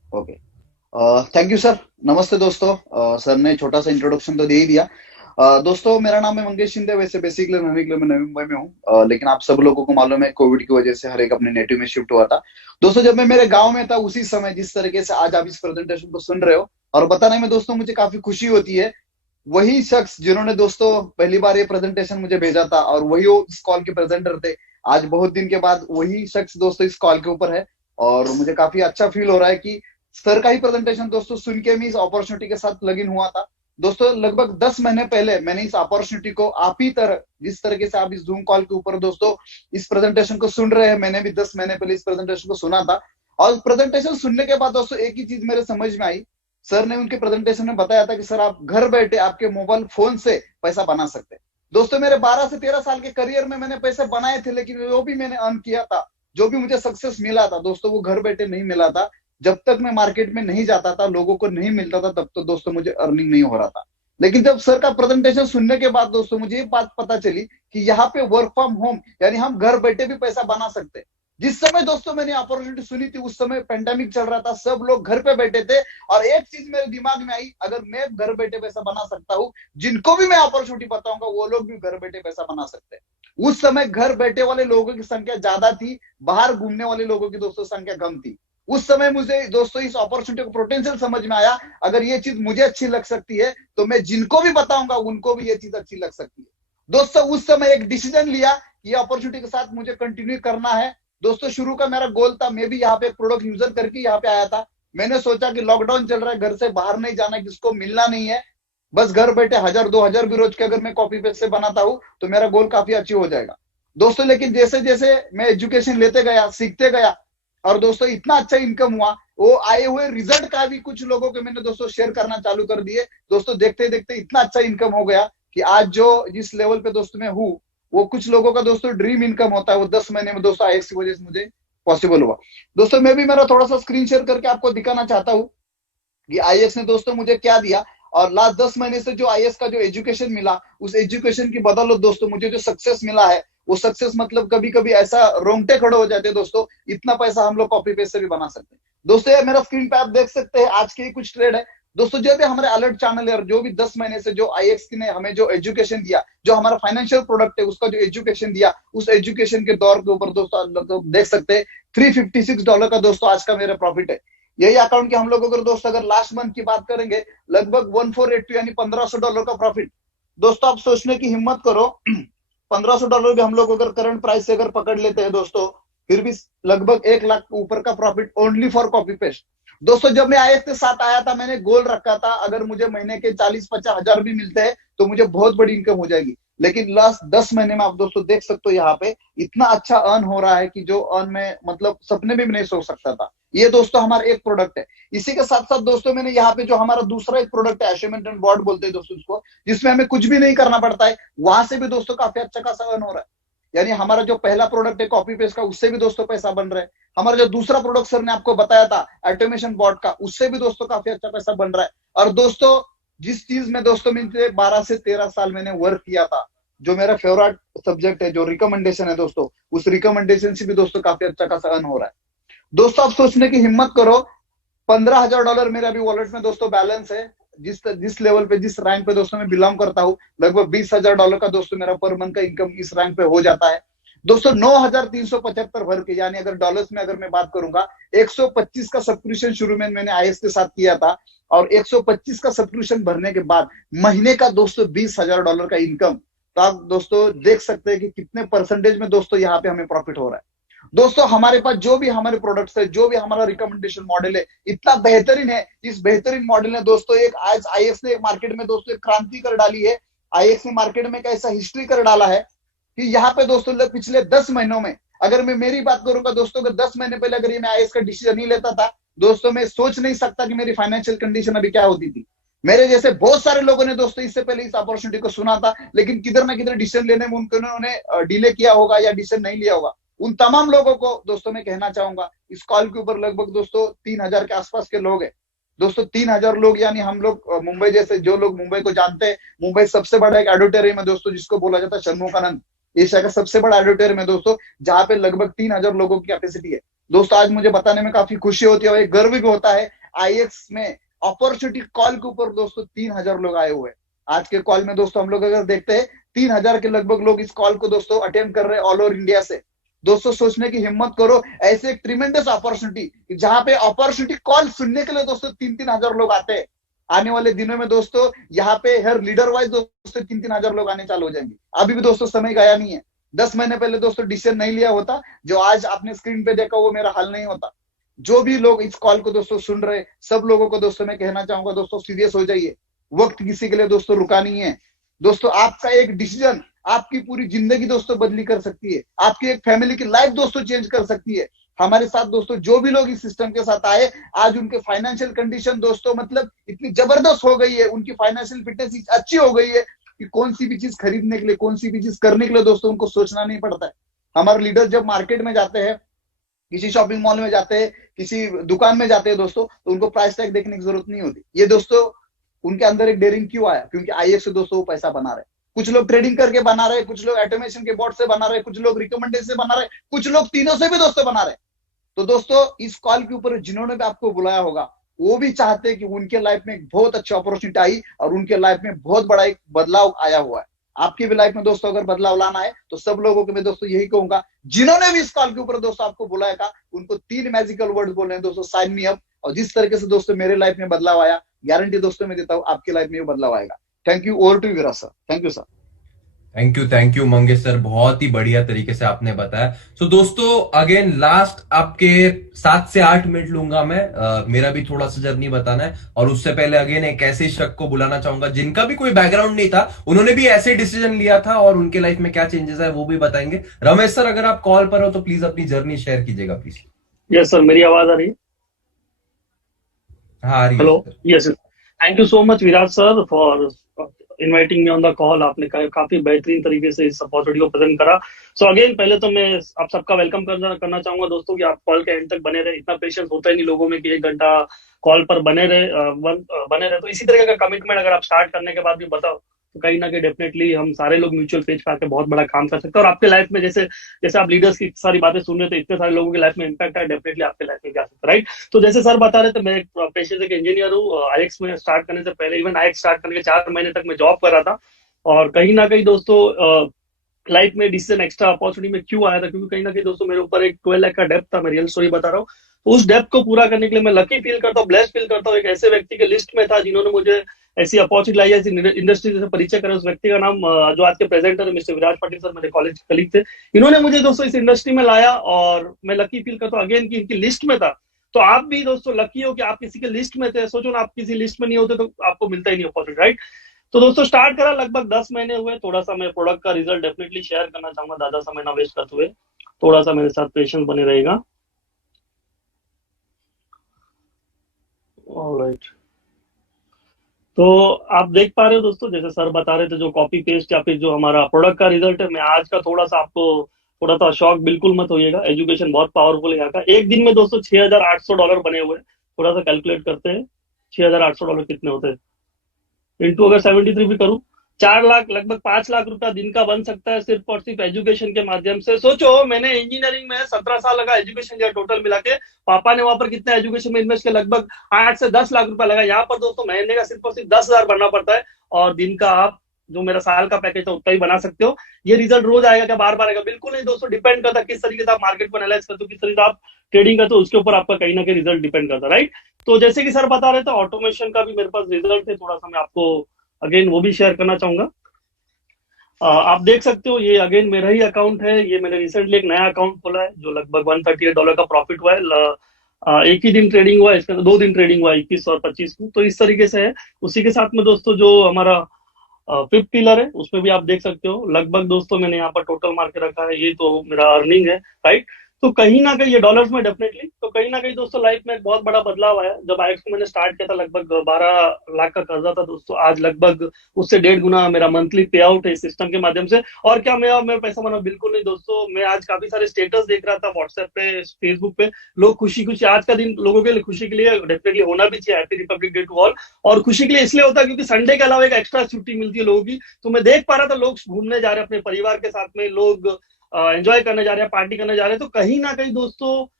Okay, thank you sir. नमस्ते दोस्तों। सर ने छोटा सा इंट्रोडक्शन तो दे ही दिया। दोस्तों, मेरा नाम है मंगेश शिंदे। वैसे बेसिकली रहने के लिए मैं नवी मुंबई में हूँ, लेकिन आप सब लोगों को मालूम है कोविड की वजह से हर एक अपने नेटिव में शिफ्ट हुआ था। दोस्तों, जब मैं मेरे गांव में था उसी समय जिस तरीके से आज आप इस प्रेजेंटेशन को सुन रहे हो, और बताने में दोस्तों मुझे काफी खुशी होती है। वही शख्स जिन्होंने दोस्तों पहली बार ये प्रेजेंटेशन मुझे भेजा था और वही वो इस कॉल के प्रेजेंटर थे, आज बहुत दिन के बाद वही शख्स दोस्तों इस कॉल के ऊपर है। और मुझे काफी अच्छा फील हो रहा है कि सर का ही प्रेजेंटेशन दोस्तों सुन के मैं इस अपॉर्चुनिटी के साथ लग इन हुआ था। दोस्तों, लगभग 10 महीने पहले मैंने इस अपॉर्चुनिटी को आप ही तरह, जिस तरीके से आप इस जूम कॉल के ऊपर दोस्तों इस प्रेजेंटेशन को सुन रहे हैं, मैंने भी 10 महीने पहले इस प्रेजेंटेशन को सुना था। और प्रेजेंटेशन सुनने के बाद दोस्तों एक ही चीज मेरे समझ में आई। सर ने उनके प्रेजेंटेशन में बताया था कि सर आप घर बैठे आपके मोबाइल फोन से पैसा बना सकते हैं। दोस्तों, मेरे 12 से 13 साल के करियर में मैंने पैसे बनाए थे, लेकिन जो भी मैंने अर्न किया था, जो भी मुझे सक्सेस मिला था दोस्तों, वो घर बैठे नहीं मिला था। जब तक मैं मार्केट में नहीं जाता था, लोगों को नहीं मिलता था, तब तो दोस्तों मुझे अर्निंग नहीं हो रहा था। लेकिन जब सर का प्रेजेंटेशन सुनने के बाद दोस्तों मुझे ये बात पता चली कि यहाँ पे वर्क फ्रॉम होम, यानी हम घर बैठे भी पैसा बना सकते हैं। जिस समय दोस्तों मैंने अपॉर्चुनिटी सुनी थी, उस समय पेंडेमिक चल रहा था, सब लोग घर पे बैठे थे। और एक चीज मेरे दिमाग में आई, अगर मैं घर बैठे पैसा बना सकता हूँ, जिनको भी मैं अपॉर्चुनिटी बताऊंगा वो लोग भी घर बैठे पैसा बना सकते हैं। उस समय घर बैठे वाले लोगों की संख्या ज्यादा थी, बाहर घूमने वाले लोगों की दोस्तों संख्या कम थी। उस समय मुझे दोस्तों इस अपॉर्चुनिटी को पोटेंशियल समझ में आया, अगर ये चीज मुझे अच्छी लग सकती है तो मैं जिनको भी बताऊंगा उनको भी ये चीज अच्छी लग सकती है। दोस्तों, उस समय एक डिसीजन लिया कि अपॉर्चुनिटी के साथ मुझे कंटिन्यू करना है। दोस्तों, शुरू का मेरा गोल था, मैं भी यहाँ पे प्रोडक्ट यूजर करके यहाँ पे आया था। मैंने सोचा कि लॉकडाउन चल रहा है, घर से बाहर नहीं जाना, किसको मिलना नहीं है, बस घर बैठे 1000-2000 भी रोज के अगर मैं कॉपी पेस्ट से बनाता हूँ तो मेरा गोल काफी अचीव हो जाएगा। दोस्तों, लेकिन जैसे जैसे मैं एजुकेशन लेते गया, सीखते गया, और दोस्तों इतना अच्छा इनकम हुआ, वो आए हुए रिजल्ट का भी कुछ लोगों के मैंने दोस्तों शेयर करना चालू कर दिए। दोस्तों, देखते देखते इतना अच्छा इनकम हो गया कि आज जो जिस लेवल पे दोस्तों मैं हूँ, वो कुछ लोगों का दोस्तों ड्रीम इनकम होता है, वो 10 महीने में दोस्तों आईएएस की वजह से मुझे पॉसिबल हुआ। दोस्तों, मैं भी मेरा थोड़ा सा स्क्रीन शेयर करके आपको दिखाना चाहता हूँ कि आईएएस ने दोस्तों मुझे क्या दिया। और लास्ट 10 महीने से जो आईएएस का जो एजुकेशन मिला, उस एजुकेशन की बदौलत दोस्तों मुझे जो सक्सेस मिला है, वो सक्सेस मतलब कभी कभी ऐसा रोंगटे खड़े हो जाते हैं दोस्तों, इतना पैसा हम लोग कॉपी पेस्ट से भी बना सकते हैं। दोस्तों, ये मेरा स्क्रीन पे आप देख सकते हैं, आज के कुछ ट्रेड है। दोस्तों, जो भी हमारे अलर्ट चैनल है, और जो भी 10 महीने से जो आईएएस ने हमें जो एजुकेशन दिया, जो हमारा फाइनेंशियल प्रोडक्ट है उसका जो एजुकेशन दिया, उस एजुकेशन के दौर के ऊपर दोस्तों देख सकते हैं $356 का दोस्तों आज का मेरा प्रॉफिट है। यही अकाउंट की हम लोग अगर दोस्तों अगर लास्ट मंथ की बात करेंगे, लगभग 1482 यानी $1500 का प्रॉफिट। दोस्तों, आप सोचने की हिम्मत करो, $1500 भी हम लोग अगर करंट प्राइस से अगर पकड़ लेते हैं दोस्तों, फिर भी लगभग 1 लाख के ऊपर का profit only for copy paste. दोस्तों, जब मैं आईएएस के साथ आया था, मैंने गोल रखा था अगर मुझे महीने के 40-50 हजार भी मिलते हैं तो मुझे बहुत बड़ी इनकम हो जाएगी। लेकिन लास्ट 10 महीने में आप दोस्तों देख सकते हो, यहाँ पे इतना अच्छा अर्न हो रहा है कि जो अर्न में मतलब सपने में भी नहीं सोच सकता था। ये दोस्तों हमारा एक प्रोडक्ट है। इसी के साथ साथ दोस्तों मैंने यहाँ पे जो हमारा दूसरा एक प्रोडक्ट है, अचीवमेंट एंड बोर्ड बोलते हैं दोस्तों इसको, जिसमें हमें कुछ भी नहीं करना पड़ता है, वहां से भी दोस्तों काफी अच्छा खासा अर्न हो रहा है। यानी हमारा जो पहला प्रोडक्ट है कॉपी पेस्ट का, उससे भी दोस्तों पैसा बन रहा है। हमारा जो दूसरा प्रोडक्ट सर ने आपको बताया था ऑटोमेशन बॉट का, उससे भी दोस्तों काफी अच्छा पैसा बन रहा है। और दोस्तों, जिस चीज में दोस्तों मैंने 12 से 13 साल मैंने वर्क किया था, जो मेरा फेवरेट सब्जेक्ट है, जो रिकमेंडेशन है दोस्तों, उस रिकमेंडेशन से भी दोस्तों काफी अच्छा खासा अर्न हो रहा है। दोस्तों, आप सोचने की हिम्मत करो, $15,000 मेरे अभी वॉलेट में दोस्तों बैलेंस है। जिस लेवल पे, जिस रैंक पे दोस्तों मैं बिलोंग करता हूँ, लगभग $20,000 का दोस्तों मेरा पर मंथ का इनकम इस रैंक पे हो जाता है। दोस्तों, 9,375 भर के, यानी अगर डॉलर्स में अगर मैं बात करूंगा, 125 का सब्सक्रिप्शन शुरू में मैंने आईएएस के साथ किया था, और 125 का सब्सक्रिप्शन भरने के बाद महीने का दोस्तों $20,000 का इनकम। तो आप दोस्तों देख सकते हैं कि कितने परसेंटेज में दोस्तों यहाँ पे हमें प्रॉफिट हो रहा है। दोस्तों, हमारे पास जो भी हमारे प्रोडक्ट्स है, जो भी हमारा रिकमेंडेशन मॉडल है, इतना बेहतरीन है। इस बेहतरीन मॉडल ने दोस्तों एक आज आईएएस ने एक मार्केट में दोस्तों एक क्रांति कर डाली है। आईएएस ने मार्केट में एक ऐसा हिस्ट्री कर डाला है कि यहाँ पे दोस्तों पिछले 10 महीनों में, अगर मैं मेरी बात करूंगा दोस्तों, अगर 10 महीने पहले अगर ये मैं आईएएस का डिसीजन नहीं लेता था दोस्तों, मैं सोच नहीं सकता कि मेरी फाइनेंशियल कंडीशन अभी क्या होती थी। मेरे जैसे बहुत सारे लोगों ने दोस्तों इससे पहले इस अपॉर्चुनिटी को सुना था, लेकिन किधर ना किधर डिसीजन लेने में उन्होंने डिले किया होगा या डिसीजन नहीं लिया होगा। उन तमाम लोगों को दोस्तों मैं कहना चाहूंगा, इस कॉल के ऊपर लगभग दोस्तों 3000 के आसपास के लोग हैं। दोस्तों 3000 लोग, यानी हम लोग मुंबई जैसे, जो लोग मुंबई को जानते हैं, मुंबई सबसे बड़ा एक ऑडिटोरियम है दोस्तों, जिसको बोला जाता है षणमुखानंद, एशिया का सबसे बड़ा ऑडिटोरियम है दोस्तों, जहाँ पे लगभग 3000 लोगों की कैपेसिटी है। दोस्तों, आज मुझे बताने में काफी खुशी होती है और एक गर्व भी होता है, आईएक्स में अपॉर्चुनिटी कॉल के ऊपर दोस्तों 3,000 लोग आए हुए हैं। आज के कॉल में दोस्तों हम लोग अगर देखते हैं 3,000 के लगभग लोग इस कॉल को दोस्तों अटेंड कर रहे हैं ऑल ओवर इंडिया से। दोस्तों सोचने की हिम्मत करो, ऐसे एक ट्रिमेंडस अपॉर्चुनिटी जहां पे अपॉर्चुनिटी कॉल सुनने के लिए दोस्तों 3,000 लोग आते हैं। आने वाले दिनों में दोस्तों यहाँ पे हर लीडर वाइज दोस्तों 3,000 लोग आने चालू हो जाएंगे। अभी भी दोस्तों समय गया नहीं है। 10 महीने पहले दोस्तों डिसीजन नहीं लिया होता, जो आज आपने स्क्रीन पे देखा वो मेरा हल नहीं होता। जो भी लोग इस कॉल को दोस्तों सुन रहे, सब लोगों को दोस्तों मैं कहना चाहूंगा दोस्तों सीरियस हो जाइए। वक्त किसी के लिए दोस्तों रुका नहीं है। दोस्तों आपका एक डिसीजन आपकी पूरी जिंदगी दोस्तों बदली कर सकती है, आपकी एक फैमिली की लाइफ दोस्तों चेंज कर सकती है। हमारे साथ दोस्तों जो भी लोग इस सिस्टम के साथ आए, आज उनके फाइनेंशियल कंडीशन दोस्तों मतलब इतनी जबरदस्त हो गई है, उनकी फाइनेंशियल फिटनेस अच्छी हो गई है कि कौन सी भी चीज खरीदने के लिए, कौन सी भी चीज करने के लिए दोस्तों उनको सोचना नहीं पड़ता है। हमारे लीडर जब मार्केट में जाते हैं, किसी शॉपिंग मॉल में जाते हैं, किसी दुकान में जाते हैं दोस्तों, तो उनको प्राइस टैग देखने की जरूरत नहीं होती। ये दोस्तों उनके अंदर एक डेयरिंग क्यों आया? क्योंकि आईएएस से दोस्तों वो पैसा बना रहे। कुछ लोग ट्रेडिंग करके बना रहे, कुछ लोग ऑटोमेशन के बोर्ड से बना रहे, कुछ लोग रिकमेंडेशन से बना रहे, कुछ लोग तीनों से भी दोस्तों बना रहे। तो दोस्तों इस कॉल के ऊपर जिन्होंने भी आपको बुलाया होगा, वो भी चाहते हैं कि उनके लाइफ में एक बहुत अच्छी अपॉर्चुनिटी आई और उनके लाइफ में बहुत बड़ा एक बदलाव आया हुआ है। आपकी भी लाइफ में दोस्तों अगर बदलाव लाना है तो सब लोगों को मैं दोस्तों यही कहूंगा, जिन्होंने भी इस कॉल के ऊपर दोस्तों आपको बुलाया था, उनको 3 मैजिकल वर्ड बोले हैं दोस्तों, साइन मी अप। और जिस तरीके से दोस्तों मेरे लाइफ में बदलाव आया, गारंटी दोस्तों मैं देता हूं आपकी लाइफ में भी बदलाव आएगा। Thank you. Over to Viraj sir. Thank you sir. Thank you Mangesh sir, बहुत ही बढ़िया तरीके से आपने बताया। सो दोस्तों अगेन लास्ट आपके 7 से 8 मिनट लूंगा मैं, मेरा भी थोड़ा सा जर्नी बताना है। और उससे पहले अगेन एक ऐसे शख्स को बुलाना चाहूंगा जिनका भी कोई बैकग्राउंड नहीं था, उन्होंने भी ऐसे डिसीजन लिया था और उनके लाइफ में क्या चेंजेस है वो भी बताएंगे। रमेश सर अगर आप कॉल पर हो तो प्लीज अपनी जर्नी शेयर कीजिएगा प्लीज। यस सर, मेरी आवाज आ रही है? हाँ आ रही है hello. Sir. Yes, thank you so much Viraj sir for inviting me on the call. आपने काफी बेहतरीन तरीके से इस अपॉर्चुनिटी को प्रेजेंट करा। सो अगेन पहले तो मैं आप सबका वेलकम करना चाहूंगा दोस्तों कि आप कॉल के एंड तक बने रहे। इतना पेशेंस होता ही नहीं लोगों में कि 1 घंटा कॉल पर बने रहे। तो इसी तरह का कमिटमेंट अगर आप स्टार्ट करने के बाद भी बताओ तो कहीं ना कहीं डेफिनेटली हम सारे लोग म्यूचुअल पेज पे आके बहुत बड़ा काम कर सकते हैं। और आपके लाइफ में जैसे जैसे आप लीडर्स की सारी बातें सुन रहे थे, इतने सारे लोगों की लाइफ में इम्पैक्ट है, डेफिनेटली आपके लाइफ में जा सकता है, राइट? तो जैसे सर बता रहे थे, मैं एक पेशे से इंजीनियर हूँ। आईएक्स में स्टार्ट करने से पहले, इवन आईएक्स स्टार्ट करने के 4 महीने तक मैं जॉब कर रहा था। और कहीं ना कहीं दोस्तों लाइफ में डिसीजन एक्स्ट्रा अपॉर्चुनिटी में क्यों आया था, क्योंकि कहीं ना कहीं दोस्तों मेरे ऊपर एक 12 लाख का डेप्थ था। मैं रियल स्टोरी बता रहा हूँ। तो उस डेप्थ को पूरा करने के लिए मैं लकी फील करता हूँ, ब्लेस्ड फील करता हूँ। एक ऐसे व्यक्ति के लिस्ट में था जिन्होंने मुझे ऐसी अपॉर्चुनिटी लाई, ऐसी इंडस्ट्री से परिचय करा। उस व्यक्ति का नाम जो आज के प्रेजेंटर है मिस्टर विराज पाटिल सर, मेरे कॉलेज कलीग थे। इन्होंने मुझे दोस्तों इस इंडस्ट्री में लाया और मैं लकी फील करता हूँ अगेन कि इनकी लिस्ट में था। तो आप भी दोस्तों लकी हो कि आप किसी के लिस्ट में थे। सोचो ना, आप किसी लिस्ट में नहीं होते तो आपको मिलता ही नहीं अपॉर्चुनिटी, राइट? तो दोस्तों स्टार्ट करा, लगभग 10 महीने हुए। थोड़ा सा मैं प्रोडक्ट का रिजल्ट डेफिनेटली शेयर करना चाहूंगा, ज्यादा समय ना वेस्ट करते हुए। थोड़ा सा मेरे साथ पेशेंस बने रहेगा। ऑलराइट, तो आप देख पा रहे हो दोस्तों, जैसे सर बता रहे थे, जो कॉपी पेस्ट या फिर जो हमारा प्रोडक्ट का रिजल्ट है। मैं आज का थोड़ा सा आपको थोड़ा सा शॉक बिल्कुल मत होइएगा, एजुकेशन बहुत पावरफुल है यहाँ का। एक दिन में दोस्तों $6,800 बने हुए। थोड़ा सा कैलकुलेट करते हैं, $6,800 कितने होते हैं इंटू अगर 73 भी करूं, 4 लाख, लगभग 5 लाख रुपया दिन का बन सकता है सिर्फ और सिर्फ एजुकेशन के माध्यम से। सोचो, मैंने इंजीनियरिंग में 17 साल लगा एजुकेशन का टोटल मिला के। पापा ने वहां पर कितना एजुकेशन में इन्वेस्ट किया, लगभग 8 से 10 लाख रुपया लगा। यहाँ पर दोस्तों महीने का सिर्फ और सिर्फ 10,000 भरना पड़ता है और दिन का आप जो मेरा साल का पैकेज है उतना ही बना सकते हो। ये रिजल्ट रोज आएगा क्या, बार बार आएगा? बिल्कुल नहीं दोस्तों, डिपेंड करता है किस तरीके से आप मार्केट को एनालाइज करते हो, किस तरीके से आप ट्रेडिंग करते हो, उसके ऊपर आपका कहीं ना कहीं रिजल्ट डिपेंड करता है, राइट? तो जैसे कि सर बता रहे थे, ऑटोमेशन का भी मेरे पास रिजल्ट है। थोड़ा सा मैं आपको अगेन वो भी शेयर करना चाहूंगा। आप देख सकते हो, ये अगेन मेरा ही अकाउंट है। ये मैंने रिसेंटली एक नया अकाउंट खोला है जो लगभग $138 का प्रॉफिट हुआ है। एक ही दिन ट्रेडिंग हुआ है, इसके अंदर 2 दिन ट्रेडिंग हुआ है, 21 और 25 को। तो इस तरीके से है। उसी के साथ में दोस्तों जो हमारा 5th पिलर है, उसमें भी आप देख सकते हो लगभग दोस्तों मैंने यहाँ पर टोटल मार के रखा है। ये तो मेरा अर्निंग है, राइट? तो कहीं ना कहीं ये डॉलर्स में डेफिनेटली, तो कहीं ना कहीं दोस्तों लाइफ में एक बहुत बड़ा बदलाव आया। जब आईएक्स को मैंने स्टार्ट किया था, लगभग 12 लाख का कर्जा था दोस्तों। आज लगभग उससे 1.5 गुना मेरा मंथली पे आउट है इस सिस्टम के माध्यम से। और क्या मैं पैसा बना? बिल्कुल नहीं दोस्तों। मैं आज काफी सारे स्टेटस देख रहा था व्हाट्सएप पे, फेसबुक पे, लोग खुशी खुशी, आज का दिन लोगों के लिए खुशी के लिए डेफिनेटली होना भी चाहिए। Happy Republic day to all. और खुशी के लिए इसलिए होता है क्योंकि संडे के अलावा एक एक्स्ट्रा छुट्टी मिलती है लोगों की। तो मैं देख पा रहा था लोग घूमने जा रहे हैं अपने परिवार के साथ में, लोग एंजॉय करने जा रहे हैं, पार्टी करने जा रहे हैं। तो कहीं ना कहीं दोस्तों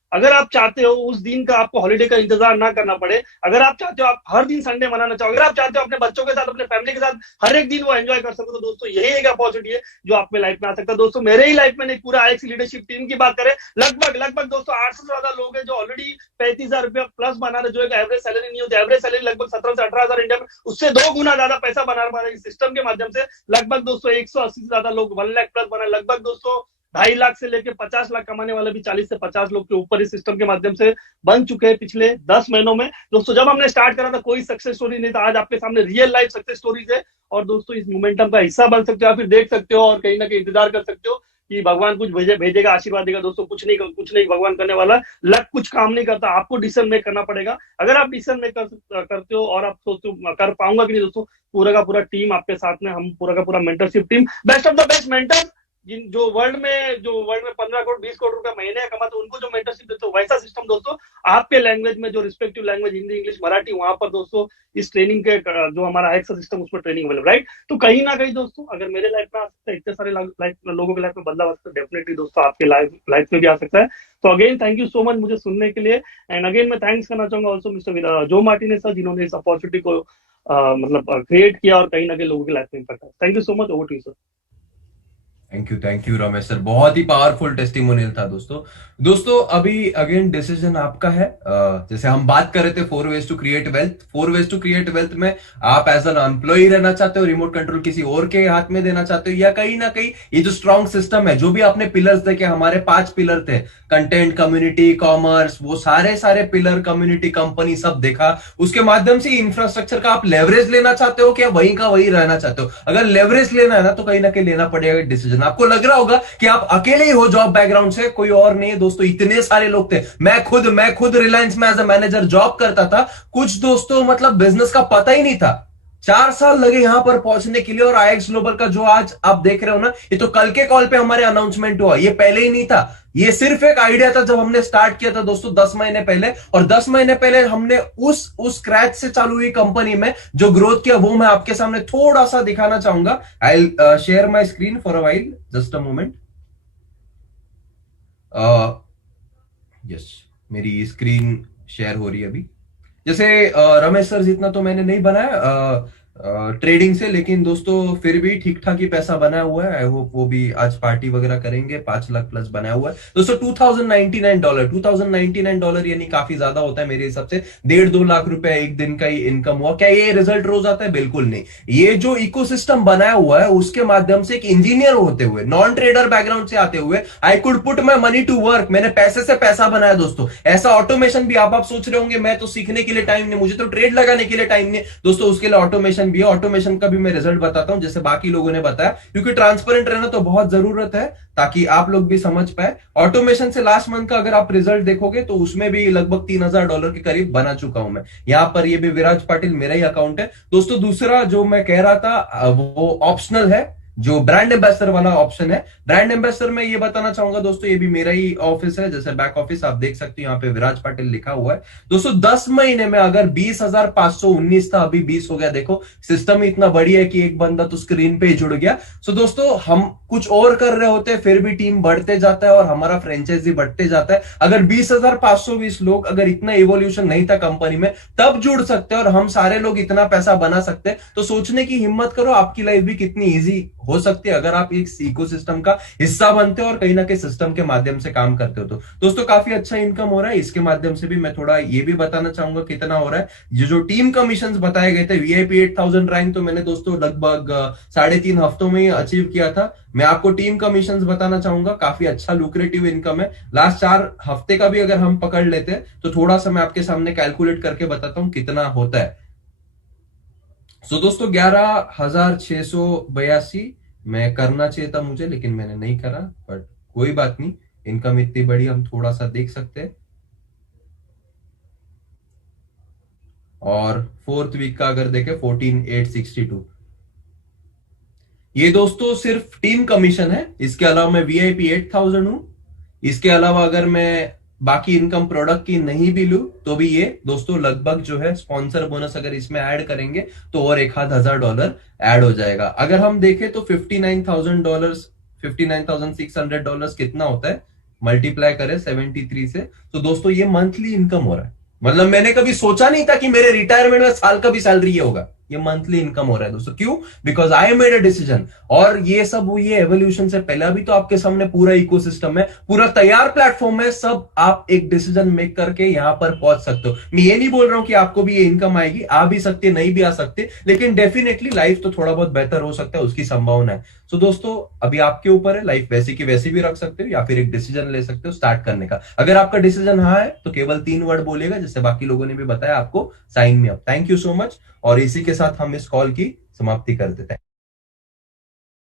अगर आप चाहते हो उस दिन का आपको हॉलीडे का इंतजार ना करना पड़े, अगर आप चाहते हो आप हर दिन संडे मनाना चाहो, अगर आप चाहते हो अपने बच्चों के साथ अपने फैमिली के साथ हर एक दिन वो एंजॉय कर सको, तो दोस्तों यही एक अपॉर्चुनिटी है जो आप में लाइफ में आ सकता है। दोस्तों मेरे ही लाइफ में एक पूरा आईएक्स लीडरशिप टीम की बात करें, लगभग लगभग दोस्तों 800 से ज्यादा लोग हैं जो ऑलरेडी 35,000 रुपया प्लस बना रहे, जो एक एवरेज सैलरी नहीं होती, एवरेज सैलरी लगभग 17 से 18,000 इंडिया में, उससे 2 गुना ज्यादा पैसा बना पा रहे हैं इस सिस्टम के माध्यम से। लगभग दोस्तों 180 से ज्यादा लोग 1 लाख प्लस बना, लगभग दोस्तों 2.5 लाख से लेकर 50 लाख कमाने वाले भी 40 से 50 लोग के ऊपर इस सिस्टम के माध्यम से बन चुके हैं पिछले 10 महीनों में। दोस्तों जब हमने स्टार्ट करा था कोई सक्सेस स्टोरी नहीं था, आज आपके सामने रियल लाइफ सक्सेस स्टोरीज है, और दोस्तों इस मोमेंटम का हिस्सा बन सकते हो, या फिर देख सकते हो और कहीं ना कहीं इंतजार कर सकते हो कि भगवान कुछ भेजेगा, आशीर्वाद देगा। दोस्तों कुछ नहीं भगवान करने वाला, लक कुछ काम नहीं करता, आपको डिसीजन मेक करना पड़ेगा। अगर आप डिसीजन मेक करते हो और आप सोचते हो कर पाऊंगा कि नहीं, दोस्तों पूरा का पूरा टीम आपके साथ में, हम पूरा का पूरा mentorship team, best of the best mentor जो वर्ल्ड में 15 करोड़ 20 करोड़ रुपया महीने कमाते उनको जो मेंटरशिप देते हो, वैसा सिस्टम दोस्तों आपके लैंग्वेज में, जो respective language Hindi English Marathi, वहां पर दोस्तों इस ट्रेनिंग के जो हमारा एक्स सिस्टम उसमें ट्रेनिंग अवेलेबल, राइट। तो कहीं ना कहीं दोस्तों अगर मेरे लाइफ में आ सकता है, इतने सारे लोगों के लाइफ में बदलाव आ सकता है, डेफिनेटली दोस्तों आपके लाइफ में भी आ सकता है। तो again thank you so much मुझे सुनने के लिए, एंड अगेन मैं थैंक्स करना चाहूंगा ऑल्सो मिस्टर जो मार्टिनेज सर, जिन्होंने इस अपॉर्चुनिटी को मतलब क्रिएट किया और कहीं ना कहीं लोगों की लाइफ में impact. Thank you so much, over to you sir. Thank you Ramesh sir, बहुत ही पावरफुल टेस्टिमोनियल था दोस्तों। दोस्तों अभी अगेन डिसीजन आपका है। जैसे हम बात कर रहे थे 4 ways to create wealth, 4 ways to create wealth में आप एज एन एम्प्लॉय रहना चाहते हो, रिमोट कंट्रोल किसी और के हाथ में देना चाहते हो, या कहीं ना कहीं ये जो स्ट्रॉन्ग सिस्टम है, जो भी आपने पिलर्स देखे, हमारे 5 पिलर थे, कंटेंट, कम्युनिटी, कॉमर्स, वो सारे पिलर, कम्युनिटी, कंपनी, सब देखा, उसके माध्यम से इंफ्रास्ट्रक्चर का आप लेवरेज लेना चाहते हो, क्या वहीं का वहीं रहना चाहते हो? अगर लेवरेज लेना है ना, तो कहीं ना कहीं लेना पड़ेगा डिसीजन। आपको लग रहा होगा कि आप अकेले ही हो जॉब बैकग्राउंड से, कोई और नहीं है दोस्तों, इतने सारे लोग थे। मैं खुद रिलायंस में एज ए मैनेजर जॉब करता था। कुछ दोस्तों मतलब बिजनेस का पता ही नहीं था, 4 साल लगे यहां पर पहुंचने के लिए। और आईएक्स ग्लोबल का जो आज आप देख रहे हो ना, ये तो कल के कॉल पे हमारे अनाउंसमेंट हुआ, ये पहले ही नहीं था। ये सिर्फ एक आइडिया था जब हमने स्टार्ट किया था दोस्तों 10 महीने पहले, और 10 महीने पहले हमने उस स्क्रैच से चालू हुई कंपनी में जो ग्रोथ किया, वो मैं आपके सामने थोड़ा सा दिखाना चाहूंगा। I share my screen for a while, just a moment. Yes, मेरी स्क्रीन शेयर हो रही है अभी। जैसे रमेश सर जितना तो मैंने नहीं बनाया ट्रेडिंग से, लेकिन दोस्तों फिर भी ठीक ठाक ही पैसा बनाया हुआ है। आई होप वो भी आज पार्टी वगैरह करेंगे। 5 लाख प्लस बनाया हुआ है दोस्तों। $2,099 यानी काफी ज्यादा होता है मेरे हिसाब से। 1.5-2 लाख रुपए एक दिन का ही इनकम हुआ। क्या ये रिजल्ट रोज आता है? बिल्कुल नहीं। ये जो इकोसिस्टम बनाया हुआ है उसके माध्यम से एक इंजीनियर होते हुए, नॉन ट्रेडर बैकग्राउंड से आते हुए, I could put my money to work. मैंने पैसे से पैसा बनाया दोस्तों। ऐसा ऑटोमेशन भी आप सोच रहे होंगे मैं तो सीखने के लिए टाइम नहीं, मुझे तो ट्रेड लगाने के लिए टाइम नहीं दोस्तों, उसके लिए ऑटोमेशन भी है। ऑटोमेशन का भी मैं रिजल्ट बताता हूं जैसे बाकी लोगों ने बताया, क्योंकि ट्रांसपेरेंट रहना तो बहुत जरूरत है ताकि आप लोग भी समझ पाए। ऑटोमेशन से लास्ट मंथ का अगर आप रिजल्ट देखोगे तो उसमें भी लगभग $3,000 के करीब बना चुका हूं मैं। यहां पर ये भी विराज पाटिल मेरा ही अकाउंट है दोस्तों। दूसरा जो मैं कह रहा था वो ऑप्शनल है, जो ब्रांड एम्बेसडर वाला ऑप्शन है। ब्रांड एम्बेसडर में ये बताना चाहूंगा दोस्तों, ये भी मेरा ही ऑफिस है, जैसे बैक ऑफिस आप देख सकते हो, यहाँ पे विराज पाटिल लिखा हुआ है दोस्तों। 10 महीने में अगर 20,519 था, अभी 20 हो गया। देखो सिस्टम इतना बढ़िया है कि एक बंदा तो स्क्रीन पे ही जुड़ गया। सो दोस्तों हम कुछ और कर रहे होते हैं, फिर भी टीम बढ़ते जाता है और हमारा फ्रेंचाइजी बढ़ते जाता है। अगर 20,520 लोग, अगर इतना इवोल्यूशन नहीं था कंपनी में, तब जुड़ सकते हैं और हम सारे लोग इतना पैसा बना सकते हैं। तो सोचने की हिम्मत करो, आपकी लाइफ भी कितनी ईजी हो सकती है अगर आप एक इकोसिस्टम का हिस्सा बनते हो और कहीं ना कहीं सिस्टम के माध्यम से काम करते हो। तो दोस्तों काफी अच्छा इनकम हो रहा है। इसके माध्यम से भी मैं थोड़ा ये भी बताना चाहूंगा कितना हो रहा है। जो टीम कमीशंस बताए गए थे, वीआईपी 8,000 रैंक तो मैंने दोस्तों लगभग 3.5 हफ्तों में ही अचीव किया था। मैं आपको टीम कमीशंस बताना चाहूंगा, काफी अच्छा लुक्रेटिव इनकम है। लास्ट 4 हफ्ते का भी अगर हम पकड़ लेते हैं तो थोड़ा सा मैं आपके सामने कैलकुलेट करके बताता हूं कितना होता है। सो दोस्तों 11,682 मैं करना चाहिए था मुझे, लेकिन मैंने नहीं करा, बट कोई बात नहीं। इनकम इतनी बड़ी, हम थोड़ा सा देख सकते हैं। और 4th वीक का अगर देखें 14,862, ये दोस्तों सिर्फ टीम कमीशन है। इसके अलावा मैं वीआईपी 8,000 हूं। इसके अलावा अगर मैं बाकी इनकम प्रोडक्ट की नहीं भी लू तो भी ये दोस्तों लगभग जो है स्पॉन्सर बोनस अगर इसमें ऐड करेंगे तो और $1,000 ऐड हो जाएगा। अगर हम देखें तो $59,000, $59,600 कितना होता है मल्टीप्लाई करें 73 से, तो दोस्तों ये मंथली इनकम हो रहा है। मतलब मैंने कभी सोचा नहीं था कि मेरे रिटायरमेंट में साल का भी सैलरी ये होगा। ये मंथली इनकम हो रहा है दोस्तों। क्यों? Because I made a decision. और ये सब हुई है एवोल्यूशन से पहले। भी तो आपके सामने पूरा इकोसिस्टम है, पूरा तैयार प्लेटफॉर्म है, सब आप एक डिसीजन मेक करके यहां पर पहुंच सकते हो। मैं ये नहीं बोल रहा हूं कि आपको भी ये इनकम आएगी, आ भी सकती है, नहीं भी आ सकती, लेकिन डेफिनेटली लाइफ तो थोड़ा बहुत बेहतर हो सकता है, उसकी संभावना है। सो दोस्तों अभी आपके ऊपर है, लाइफ वैसी की वैसी भी रख सकते हो या फिर एक डिसीजन ले सकते हो स्टार्ट करने का। अगर आपका डिसीजन हाँ है तो केवल 3 वर्ड बोलेगा, जैसे बाकी लोगों ने भी बताया आपको, sign me up. Thank you so much. और इसी के साथ हम इस कॉल की समाप्ति कर देते हैं।